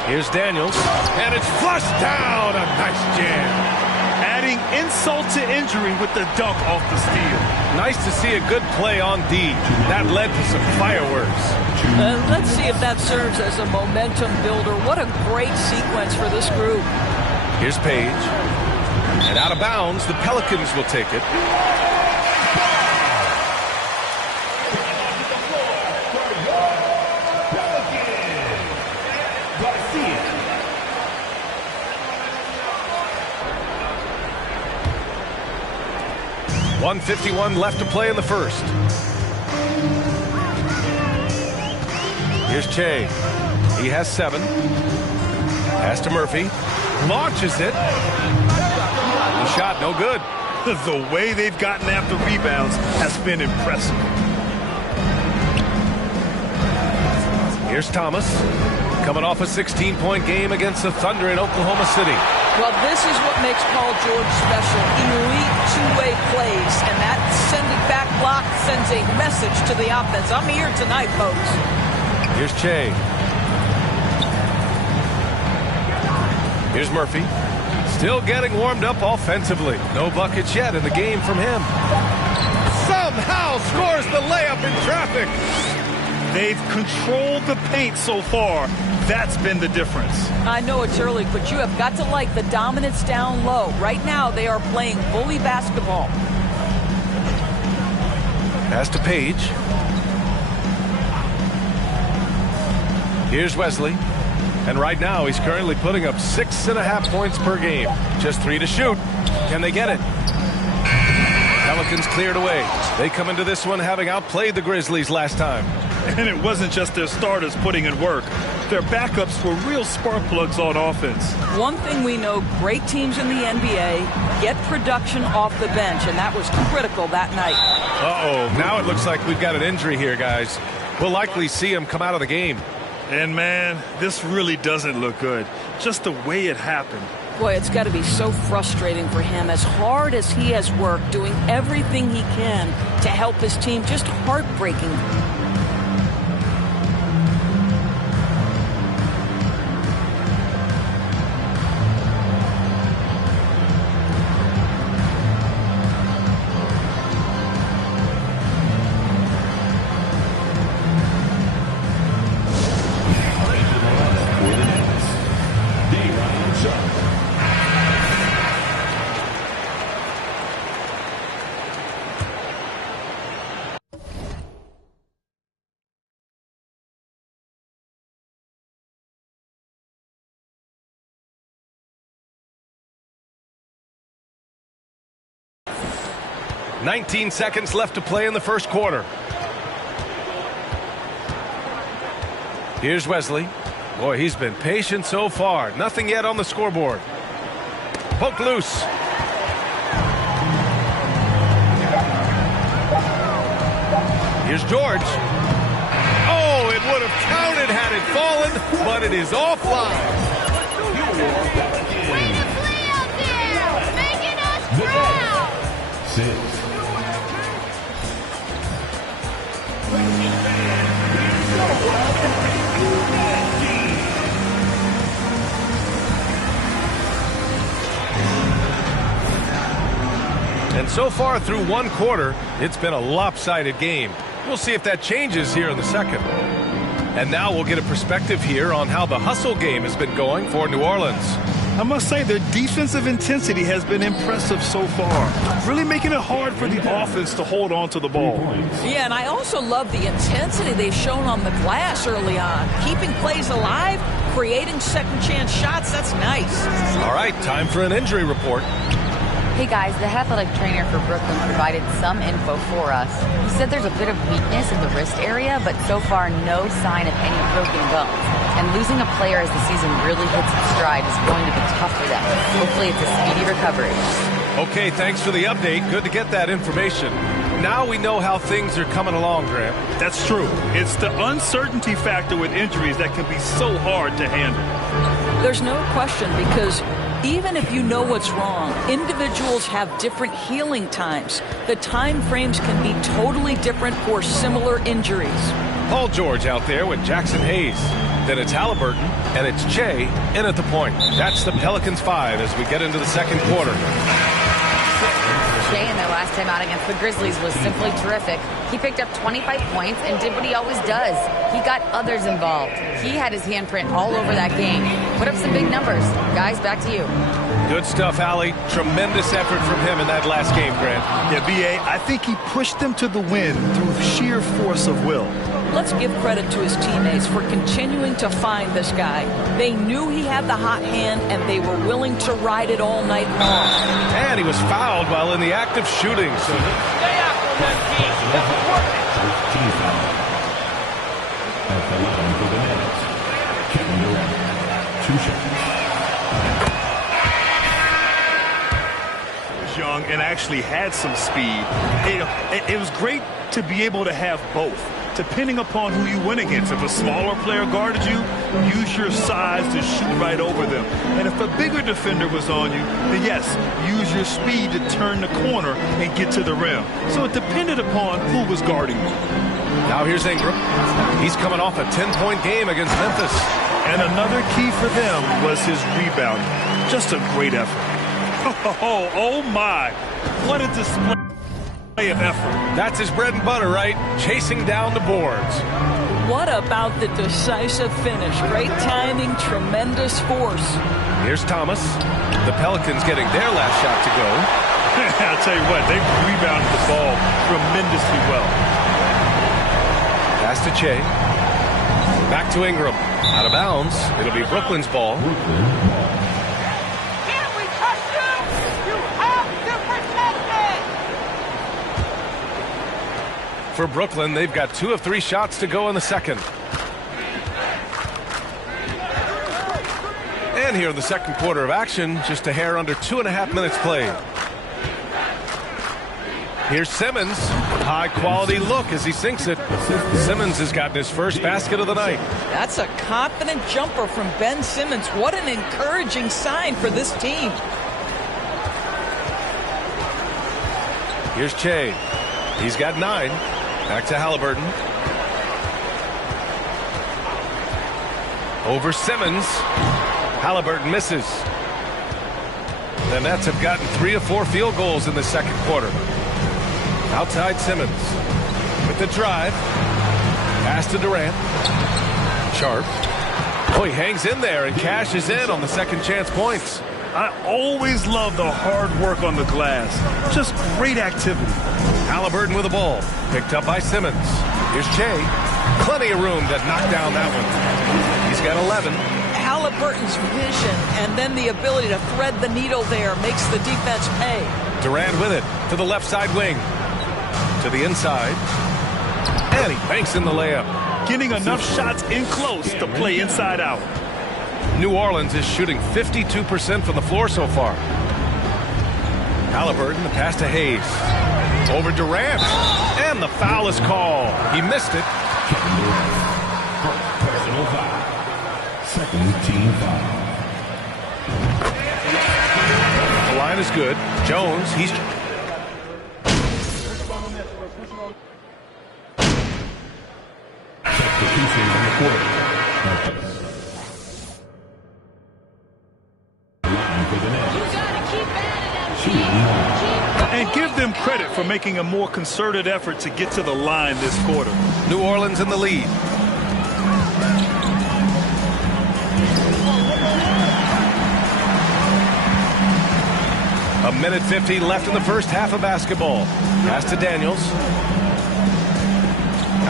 Here's Daniels, and it's flushed down. A nice jam. Adding insult to injury with the dunk off the steal. Nice to see a good play on D. That led to some fireworks. Let's see if that serves as a momentum builder. What a great sequence for this group. Here's Page. And out of bounds, the Pelicans will take it. 1:51 left to play in the first. Here's Che. He has 7. Pass to Murphy. Launches it. The shot, no good. The way they've gotten after rebounds has been impressive. Here's Thomas. Coming off a 16-point game against the Thunder in Oklahoma City. Well, this is what makes Paul George special. Elite two-way plays, and that send-it-back block sends a message to the offense. I'm here tonight, folks. Here's Che. Here's Murphy. Still getting warmed up offensively. No buckets yet in the game from him. Somehow scores the layup in traffic. They've controlled the paint so far. That's been the difference. I know it's early, but you have got to like the dominance down low. Right now, they are playing bully basketball. Pass to Page. Here's Wesley. And right now, he's currently putting up 6.5 points per game. Just 3 to shoot. Can they get it? Pelicans cleared away. They come into this one having outplayed the Grizzlies last time. And it wasn't just their starters putting in work. Their backups were real spark plugs on offense. One thing we know, great teams in the NBA get production off the bench, and that was critical that night. Uh-oh, now it looks like we've got an injury here, guys. We'll likely see him come out of the game. And, man, this really doesn't look good. Just the way it happened. Boy, it's got to be so frustrating for him. As hard as he has worked, doing everything he can to help his team, just heartbreaking. "19 seconds left to play in the first quarter. Here's Wesley. Boy, he's been patient so far. Nothing yet on the scoreboard. Poke loose. Here's George. Oh, it would have counted had it fallen, but it is offline. Way to play out there! Making us proud! 6. And so far through one quarter, it's been a lopsided game. We'll see if that changes here in the second. And now we'll get a perspective here on how the hustle game has been going for New Orleans. I must say their defensive intensity has been impressive so far. Really making it hard for the offense to hold on to the ball. Yeah, and I also love the intensity they've shown on the glass early on. Keeping plays alive, creating second chance shots, that's nice. All right, time for an injury report. Hey guys, the athletic trainer for Brooklyn provided some info for us. He said there's a bit of weakness in the wrist area, but so far no sign of any broken bones. And losing a player as the season really hits its stride is going to be tough for them. Hopefully it's a speedy recovery. Okay, thanks for the update. Good to get that information. Now we know how things are coming along, Grant. That's true. It's the uncertainty factor with injuries that can be so hard to handle. There's no question, because even if you know what's wrong, individuals have different healing times. The time frames can be totally different for similar injuries. Paul George out there with Jackson Hayes. Then it's Halliburton, and it's Che in at the point. That's the Pelicans 5 as we get into the second quarter. Che in their last time out against the Grizzlies was simply terrific. He picked up 25 points and did what he always does. He got others involved. He had his handprint all over that game. Put up some big numbers. Guys, back to you. Good stuff, Allie. Tremendous effort from him in that last game, Grant. Yeah, B.A., I think he pushed them to the win through sheer force of will. Let's give credit to his teammates for continuing to find this guy. They knew he had the hot hand, and they were willing to ride it all night long. And he was fouled while in the act of shooting. shooting. Stay after them, team. That's working. Team foul. At the line for the Nets, Kevin Durant. 2 shots. Young and actually had some speed. It was great to be able to have both, depending upon who you went against. If a smaller player guarded you, use your size to shoot right over them. And if a bigger defender was on you, then yes, use your speed to turn the corner and get to the rim. So it depended upon who was guarding you. Now here's Ingram. He's coming off a 10-point game against Memphis. And another key for them was his rebounding. Just a great effort. Oh my. What a display of effort. That's his bread and butter, right? Chasing down the boards. What about the decisive finish? Great timing, tremendous force. Here's Thomas. The Pelicans getting their last shot to go. I'll tell you what, they rebounded the ball tremendously well. Pass to Che. Back to Ingram. Out of bounds. It'll be Brooklyn's ball. For Brooklyn, they've got 2 of 3 shots to go in the second. And here in the second quarter of action, just a hair under 2.5 minutes played. Here's Simmons. High quality look as he sinks it. Simmons has gotten his first basket of the night. That's a confident jumper from Ben Simmons. What an encouraging sign for this team. Here's Che. He's got 9. Back to Halliburton. Over Simmons. Halliburton misses. The Nets have gotten 3 of 4 field goals in the second quarter. Outside Simmons. With the drive. Pass to Durant. Sharp. Oh, he hangs in there and cashes in on the second chance points. I always love the hard work on the glass. Just great activity. Halliburton with the ball. Picked up by Simmons. Here's Che. Plenty of room to knock down that one. He's got 11. Halliburton's vision and then the ability to thread the needle there makes the defense pay. Durant with it to the left side wing. To the inside. And he banks in the layup. Getting enough shots in close to play inside out. New Orleans is shooting 52% from the floor so far. Halliburton, the pass to Hayes. Over Durant. And the foul is called. He missed it. Personal foul. Second team foul. The line is good. Jones, he's... Substitution on the court. Line for the Nets. And give them credit for making a more concerted effort to get to the line this quarter. New Orleans in the lead. A minute 15 left in the first half of basketball. Pass to Daniels.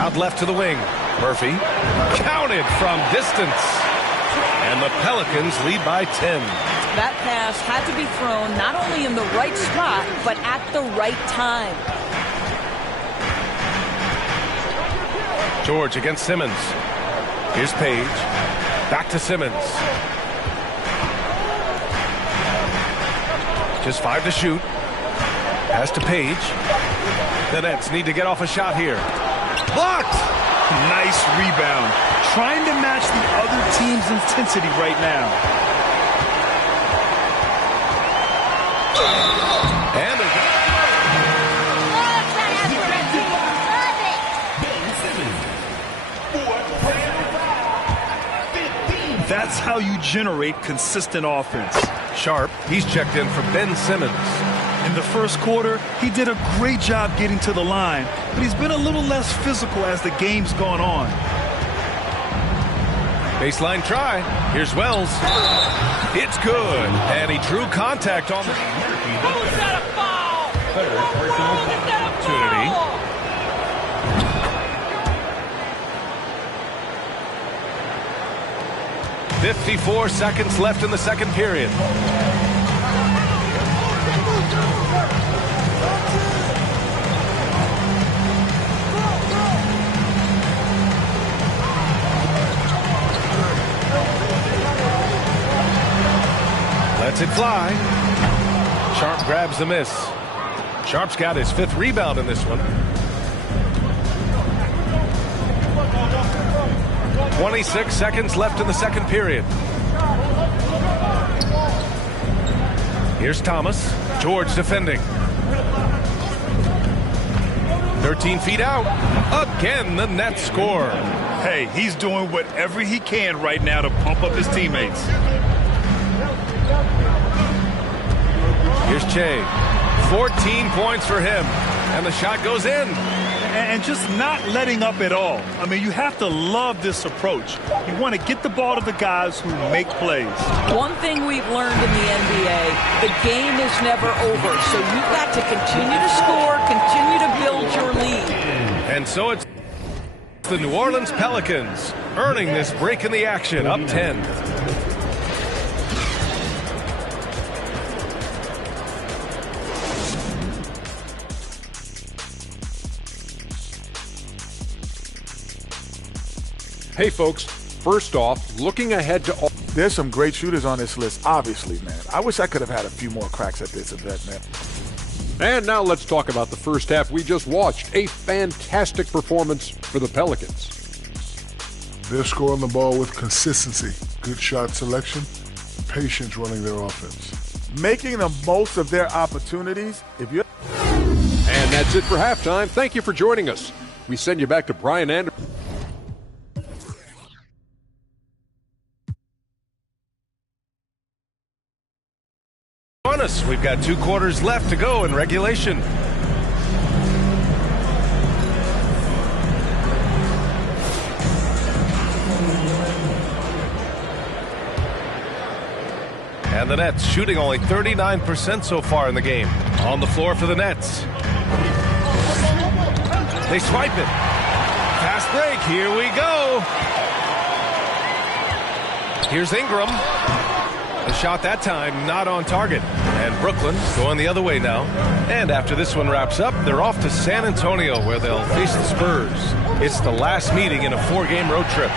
Out left to the wing. Murphy. Counted from distance. And the Pelicans lead by 10. That pass had to be thrown not only in the right spot, but at the right time. George against Simmons. Here's Page. Back to Simmons. Just 5 to shoot. Pass to Page. The Nets need to get off a shot here. Blocked! Nice rebound. Trying to match the other team's intensity right now. And that's how you generate consistent offense. Sharp, he's checked in for Ben Simmons. In the first quarter, he did a great job getting to the line, but he's been a little less physical as the game's gone on. Baseline try. Here's Wells. It's good. And he drew contact on the... Who's that a foul? Opportunity. 54 seconds left in the second period. Lets it fly. Sharp grabs the miss. Sharp's got his 5th rebound in this one. 26 seconds left in the second period. Here's Thomas. George defending. 13 feet out. Again, the net score. Hey, he's doing whatever he can right now to pump up his teammates. Here's Che. 14 points for him. And the shot goes in. And just not letting up at all. I mean, you have to love this approach. You want to get the ball to the guys who make plays. One thing we've learned in the NBA, the game is never over. So you've got to continue to score, continue to build your lead. And so it's the New Orleans Pelicans earning this break in the action, up 10. Hey folks, first off, looking ahead to all... There's some great shooters on this list, obviously, man. I wish I could have had a few more cracks at this event, man. And now let's talk about the first half we just watched. A fantastic performance for the Pelicans. They're scoring the ball with consistency, good shot selection, patience running their offense. Making the most of their opportunities. And that's it for halftime. Thank you for joining us. We send you back to Brian Anderson. We've got 2 quarters left to go in regulation. And the Nets shooting only 39% so far in the game. On the floor for the Nets. They swipe it. Fast break. Here we go. Here's Ingram. The shot that time not on target. And Brooklyn going the other way now. And after this one wraps up, they're off to San Antonio where they'll face the Spurs. It's the last meeting in a 4-game road trip.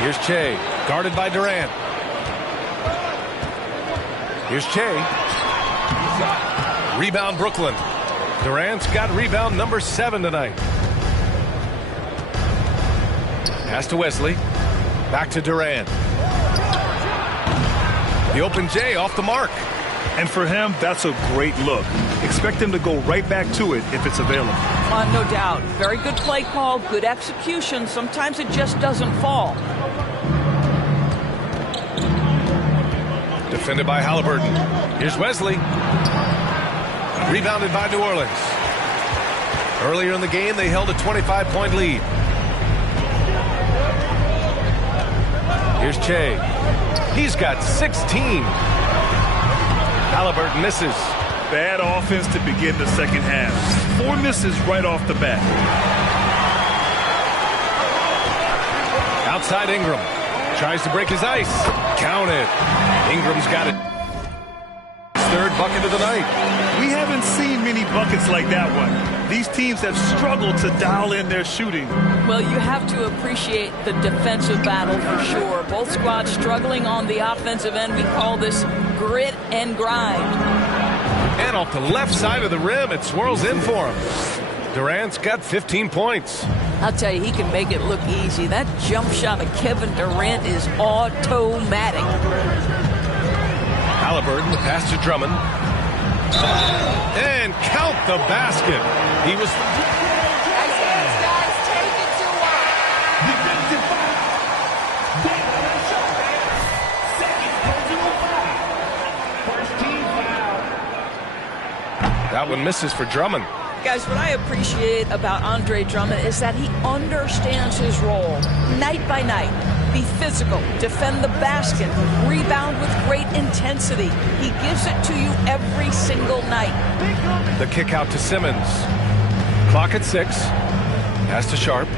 Here's Che, guarded by Durant. Here's Che. Rebound Brooklyn. Durant's got rebound number 7 tonight. Pass to Wesley. Back to Durant. The open J off the mark. And for him, that's a great look. Expect him to go right back to it if it's available. No doubt. Very good play call, good execution. Sometimes it just doesn't fall. Defended by Halliburton. Here's Wesley. Rebounded by New Orleans. Earlier in the game, they held a 25-point lead. Here's Che. He's got 16. Halliburton misses. Bad offense to begin the second half. 4 misses right off the bat. Outside Ingram. Tries to break his ice. Count it. Ingram's got it. His 3rd bucket of the night. We haven't seen many buckets like that one. These teams have struggled to dial in their shooting. Well, you have to appreciate the defensive battle for sure. Both squads struggling on the offensive end. We call this grit and grind. And off the left side of the rim, it swirls in for him. Durant's got 15 points. I'll tell you, he can make it look easy. That jump shot of Kevin Durant is automatic. Halliburton, the pass to Drummond. And count the basket. He was... Nice hands, guys. Take it to That one misses for Drummond. Guys, what I appreciate about Andre Drummond is that he understands his role night by night. Be physical, defend the basket, rebound with great intensity. He gives it to you every single night. The kick out to Simmons. Clock at 6. Pass to Sharp.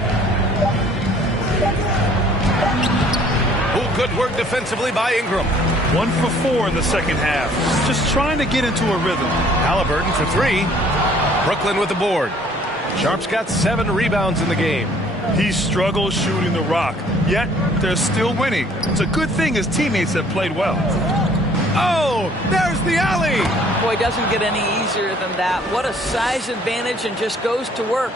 Oh, good work defensively by Ingram. 1 for 4 in the second half. Just trying to get into a rhythm. Halliburton for 3. Brooklyn with the board. Sharp's got 7 rebounds in the game. He struggles shooting the rock, yet they're still winning. It's a good thing his teammates have played well. Oh, there's the alley. Boy, doesn't get any easier than that. What a size advantage, and just goes to work.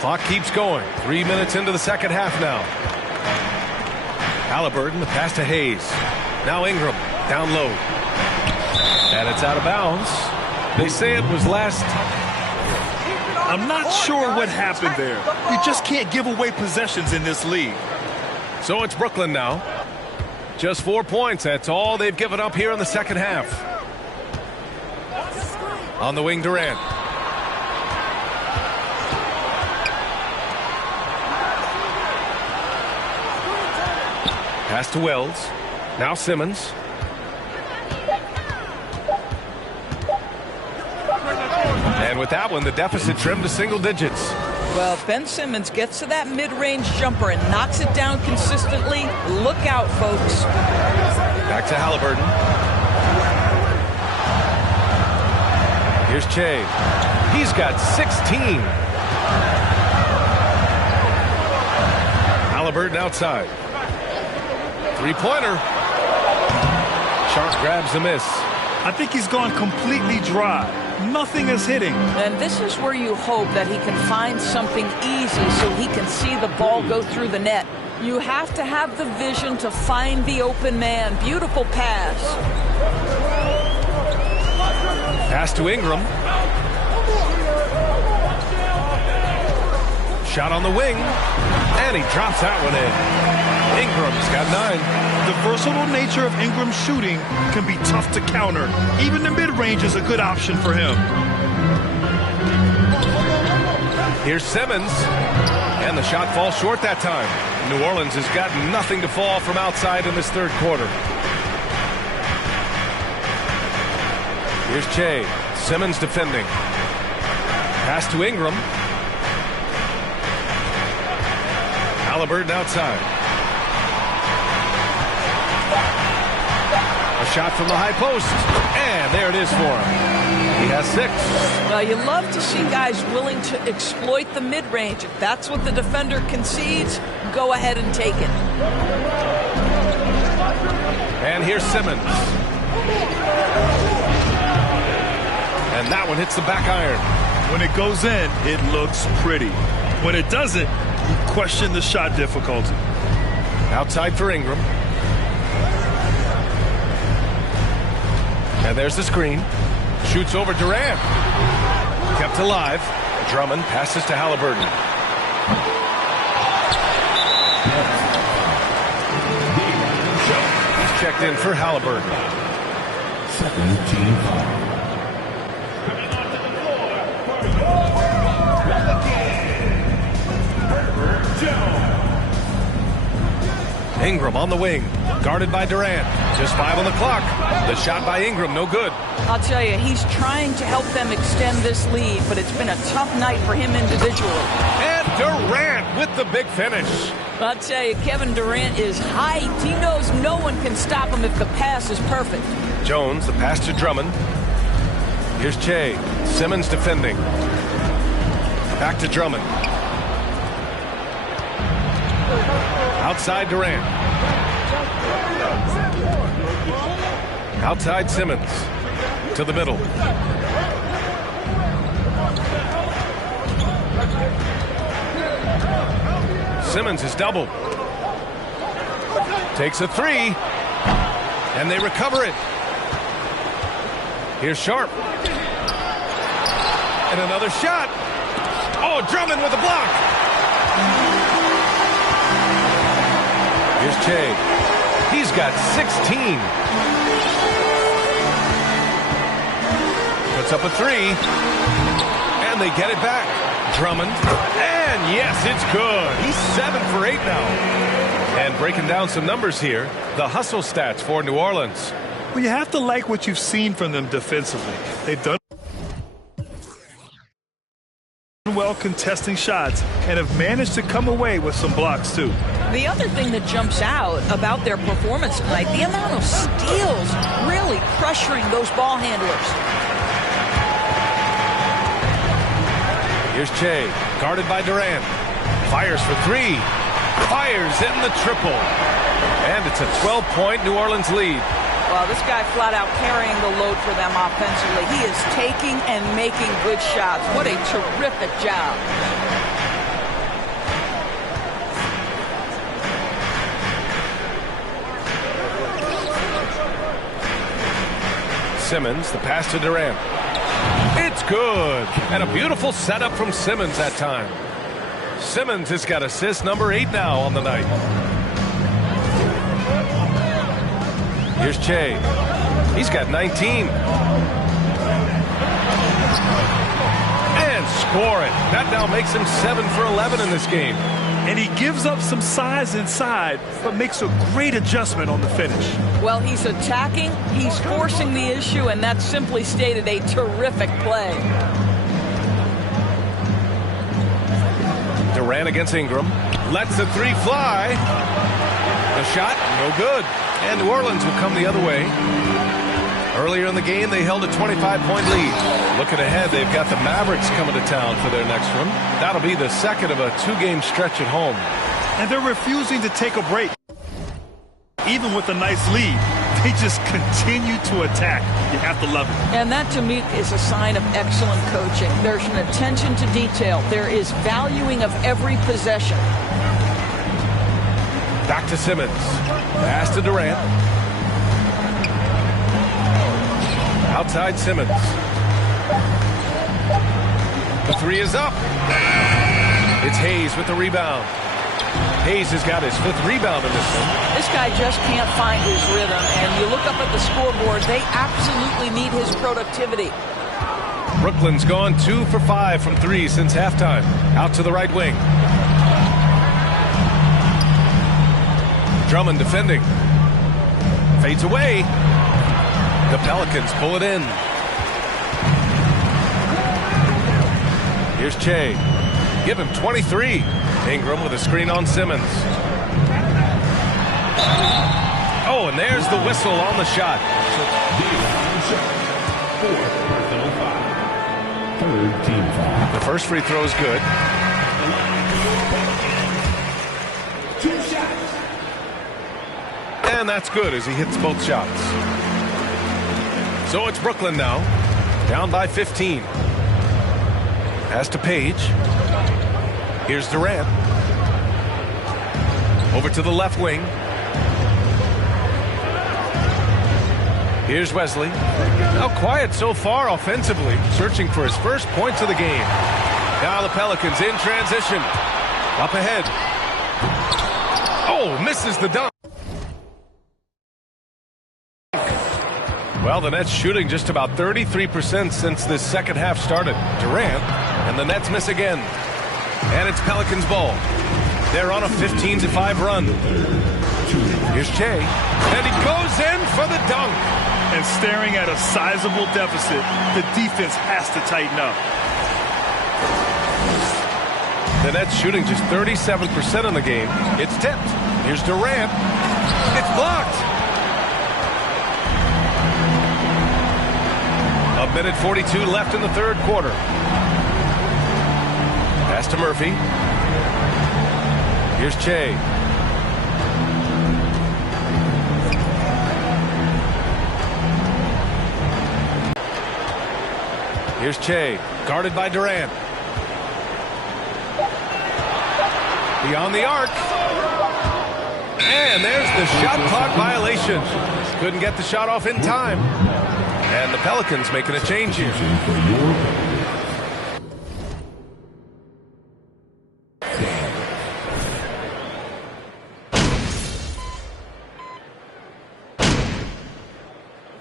Clock keeps going. 3 minutes into the second half now. Halliburton, the pass to Hayes. Now Ingram, down low. And it's out of bounds. They say it was last. I'm not sure what happened there. You just can't give away possessions in this league. So it's Brooklyn now. Just 4 points. That's all they've given up here in the second half. On the wing, Durant. Pass to Wells. Now Simmons. And with that one, the deficit trimmed to single digits. Well, if Ben Simmons gets to that mid-range jumper and knocks it down consistently, look out, folks. Back to Halliburton. Here's Che. He's got 16. Halliburton outside. Three-pointer. Sharp grabs the miss. I think he's gone completely dry. Nothing is hitting. And this is where you hope that he can find something easy so he can see the ball go through the net. You have to have the vision to find the open man. Beautiful pass. Pass to Ingram. Shot on the wing. And he drops that one in. Ingram's got 9. The versatile nature of Ingram's shooting can be tough to counter. Even the mid-range is a good option for him. Here's Simmons. And the shot falls short that time. New Orleans has got nothing to fall from outside in this third quarter. Here's Che. Simmons defending. Pass to Ingram. Halliburton outside. A shot from the high post. And there it is for him. He has 6. Well, you love to see guys willing to exploit the mid-range. If that's what the defender concedes, go ahead and take it. And here's Simmons. And that one hits the back iron. When it goes in, it looks pretty. When it doesn't, you question the shot difficulty. Outside for Ingram. And there's the screen. Shoots over Durant. Kept alive. Drummond passes to Halliburton. He's checked in for Halliburton. Second team foul. Ingram on the wing, guarded by Durant. Just 5 on the clock. The shot by Ingram, no good. I'll tell you, he's trying to help them extend this lead, but it's been a tough night for him individually. And Durant with the big finish. I'll tell you, Kevin Durant is hyped. He knows no one can stop him if the pass is perfect. Jones, the pass to Drummond. Here's Che. Simmons defending. Back to Drummond. Outside Durant. Outside Simmons. To the middle. Simmons is doubled. Takes a 3. And they recover it. Here's Sharp. And another shot. Oh, Drummond with a block. Here's Che. He's got 16. Puts up a 3. And they get it back. Drummond. And yes, it's good. He's 7 for 8 now. And breaking down some numbers here, the hustle stats for New Orleans. Well, you have to like what you've seen from them defensively. They've done well contesting shots and have managed to come away with some blocks too. The other thing that jumps out about their performance tonight, the amount of steals really pressuring those ball handlers. Here's Che, guarded by Durant. Fires for three. Fires in the triple. And it's a 12-point New Orleans lead. Well, this guy flat out carrying the load for them offensively. He is taking and making good shots. What a terrific job. Simmons, the pass to Durant. It's good. And a beautiful setup from Simmons that time. Simmons has got assist number 8 now on the night. Here's Che. He's got 19. And scoring. That now makes him 7 for 11 in this game. And he gives up some size inside, but makes a great adjustment on the finish. Well, he's attacking, he's forcing the issue, and that's simply stated a terrific play. Durant against Ingram. Lets the three fly. The shot, no good. And New Orleans will come the other way. Earlier in the game, they held a 25-point lead. Looking ahead, they've got the Mavericks coming to town for their next one. That'll be the second of a 2-game stretch at home. And they're refusing to take a break. Even with a nice lead, they just continue to attack. You have to love it. And that, to me, is a sign of excellent coaching. There's an attention to detail. There is valuing of every possession. Back to Simmons. Pass to Durant. Outside Simmons. The three is up. It's Hayes with the rebound. Hayes has got his 5th rebound in this one. This guy just can't find his rhythm, and you look up at the scoreboard, they absolutely need his productivity. Brooklyn's gone 2 for 5 from 3 since halftime. Out to the right wing. Drummond defending. Fades away. The Pelicans pull it in. Here's Che. Give him 23. Ingram with a screen on Simmons. Oh, and there's the whistle on the shot. Third team foul. The first free throw is good. 2 shots. And that's good as he hits both shots. So it's Brooklyn now, down by 15. Pass to Page. Here's Durant. Over to the left wing. Here's Wesley. Now quiet so far offensively, searching for his first points of the game. Now the Pelicans in transition. Up ahead. Oh, misses the dunk. Well, the Nets shooting just about 33% since this second half started. Durant, and the Nets miss again. And it's Pelicans ball. They're on a 15-5 run. Here's Che. And he goes in for the dunk. And staring at a sizable deficit, the defense has to tighten up. The Nets shooting just 37% in the game. It's tipped. Here's Durant. It's blocked. A minute 42 left in the third quarter. Pass to Murphy. Here's Che. Here's Che, guarded by Durant. Beyond the arc. And there's the shot clock violation. Couldn't get the shot off in time. And the Pelicans making a change here.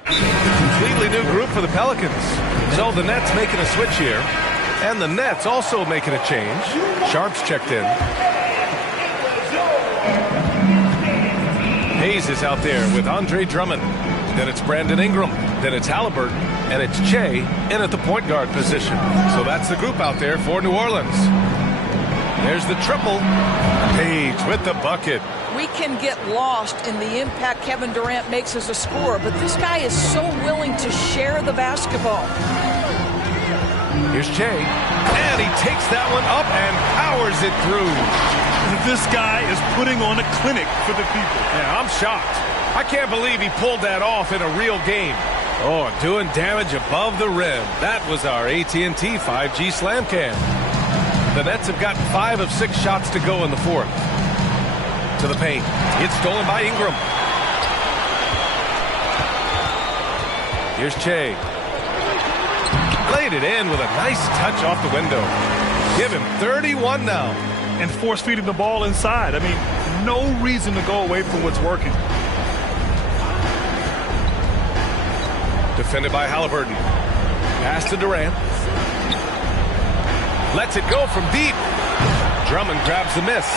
Completely new group for the Pelicans. So the Nets making a switch here. And the Nets also making a change. Sharp's checked in. Hayes is out there with Andre Drummond. Then it's Brandon Ingram. Then it's Halliburton. And it's Che in at the point guard position. So that's the group out there for New Orleans. There's the triple. Page with the bucket. We can get lost in the impact Kevin Durant makes as a scorer, but this guy is so willing to share the basketball. Here's Che, and he takes that one up and powers it through. This guy is putting on a clinic for the people. Yeah, I'm shocked. I can't believe he pulled that off in a real game. Oh, doing damage above the rim. That was our AT&T 5G slam cam. The Nets have gotten 5 of 6 shots to go in the fourth. To the paint. It's stolen by Ingram. Here's Che. Played it in with a nice touch off the window. Give him 31 now. And force feeding the ball inside. I mean, no reason to go away from what's working. Defended by Halliburton. Pass to Durant. Lets it go from deep. Drummond grabs the miss.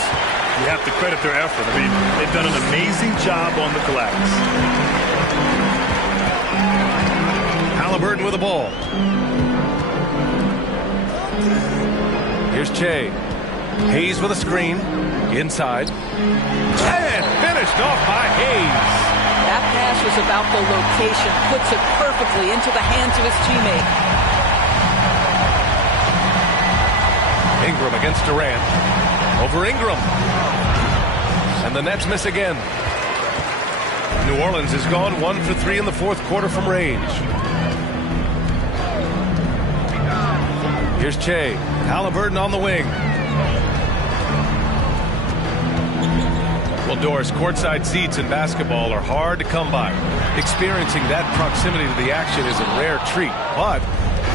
You have to credit their effort. I mean, they've done an amazing job on the glass. Halliburton with the ball. Here's Che. Hayes with a screen. Inside. And finished off by Hayes. That pass was about the location. Puts it perfectly into the hands of his teammate. Ingram against Durant. Over Ingram. And the Nets miss again. New Orleans has gone 1 for 3 in the fourth quarter from range. Here's Che. Halliburton on the wing. Well, Doris, courtside seats in basketball are hard to come by. Experiencing that proximity to the action is a rare treat. But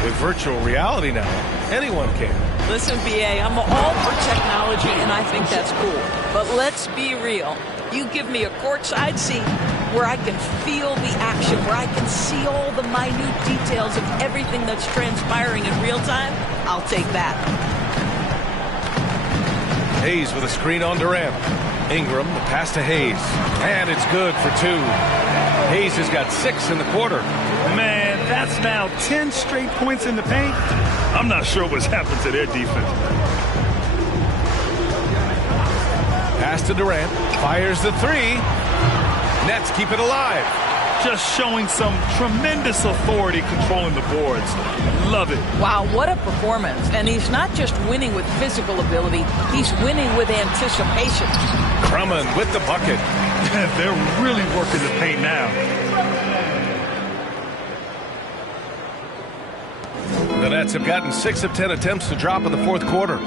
with virtual reality now, anyone can. Listen, BA, I'm all for technology, and I think that's cool. But let's be real. You give me a courtside seat where I can feel the action, where I can see all the minute details of everything that's transpiring in real time, I'll take that. Hayes with a screen on Durant. Ingram, the pass to Hayes. And it's good for 2. Hayes has got 6 in the quarter. Man, that's now 10 straight points in the paint. I'm not sure what's happened to their defense. Pass to Durant. Fires the 3. Nets keep it alive. Just showing some tremendous authority controlling the boards. Love it. Wow, what a performance. And he's not just winning with physical ability, he's winning with anticipation. Drummond with the bucket. They're really working the paint now. The Nets have gotten 6 of 10 attempts to drop in the fourth quarter.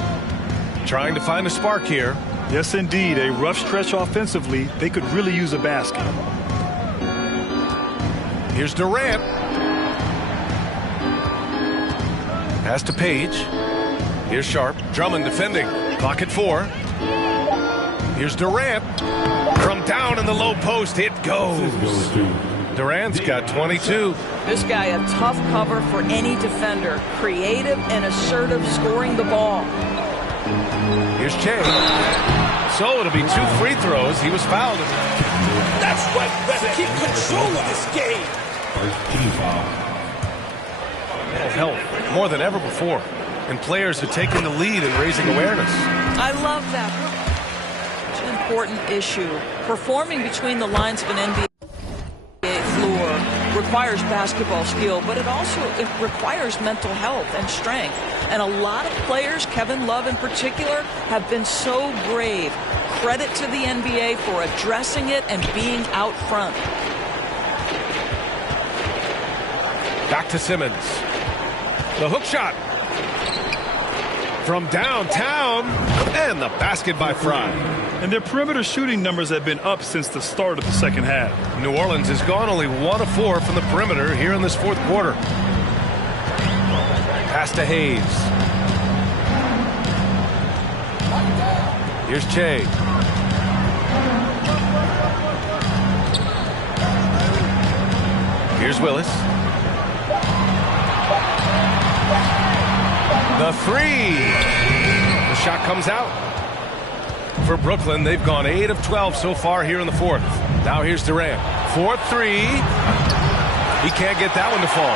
Trying to find a spark here. Yes, indeed. A rough stretch offensively. They could really use a basket. Here's Durant. Pass to Page. Here's Sharp. Drummond defending. Clock at 4. Here's Durant. From down in the low post, it goes. Durant's got 22. This guy a tough cover for any defender. Creative and assertive scoring the ball. Here's Che. So it'll be 2 free throws. He was fouled. That's right. Let's keep control of this game. Mental health more than ever before. And players are taking the lead and raising awareness. I love that. It's an important issue. Performing between the lines of an NBA floor requires basketball skill, but it requires mental health and strength. And a lot of players, Kevin Love in particular, have been so brave. Credit to the NBA for addressing it and being out front. Back to Simmons. The hook shot. From downtown. And the basket by Fry. And their perimeter shooting numbers have been up since the start of the second half. New Orleans has gone only 1 of 4 from the perimeter here in this fourth quarter. Pass to Hayes. Here's Che. Here's Willis. The 3. The shot comes out. For Brooklyn, they've gone 8 of 12 so far here in the fourth. Now here's Durant. 4-3. He can't get that one to fall.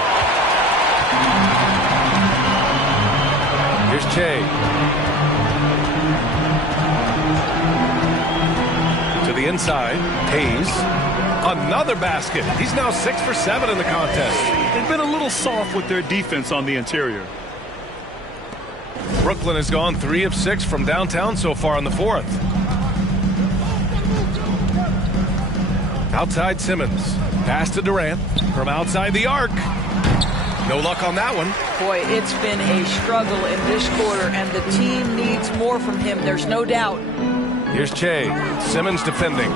Here's Che. the inside. Hayes. Another basket. He's now 6 for 7 in the contest. They've been a little soft with their defense on the interior. Brooklyn has gone 3 of 6 from downtown so far in the fourth. Outside Simmons. Pass to Durant. From outside the arc. No luck on that one. Boy, it's been a struggle in this quarter, and the team needs more from him. There's no doubt. Here's Che. Simmons defending.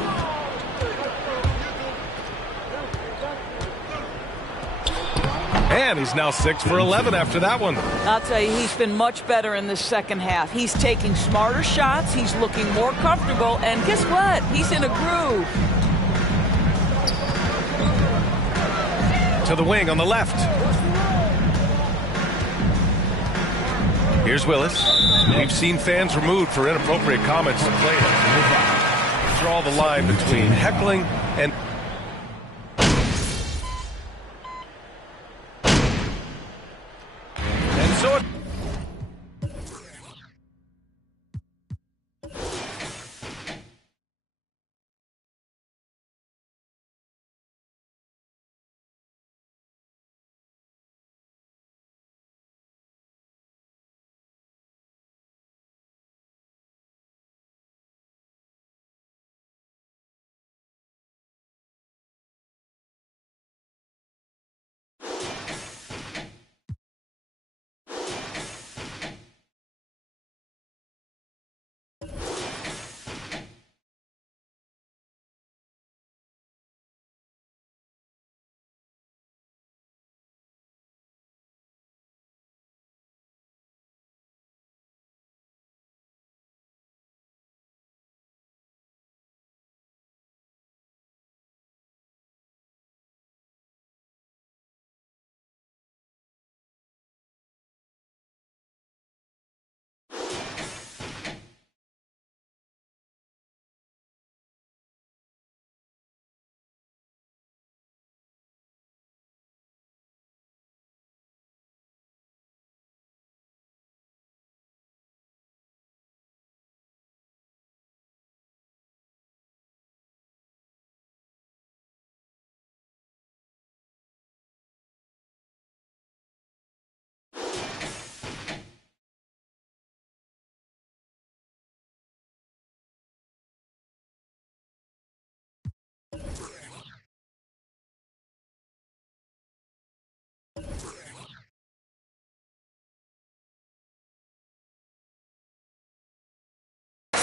And he's now 6 for 11 after that one. I'll tell you, he's been much better in the second half. He's taking smarter shots. He's looking more comfortable. And guess what? He's in a groove. To the wing on the left. Here's Willis. We've seen fans removed for inappropriate comments to players. Draw the line between heckling and... So it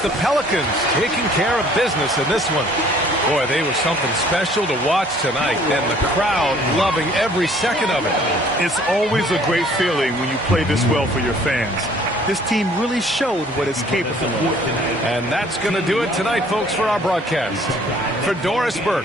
the Pelicans taking care of business in this one. Boy, they were something special to watch tonight, and the crowd loving every second of it. It's always a great feeling when you play this well for your fans. This team really showed what it's capable of. And that's going to do it tonight, folks, for our broadcast. For Doris Burke.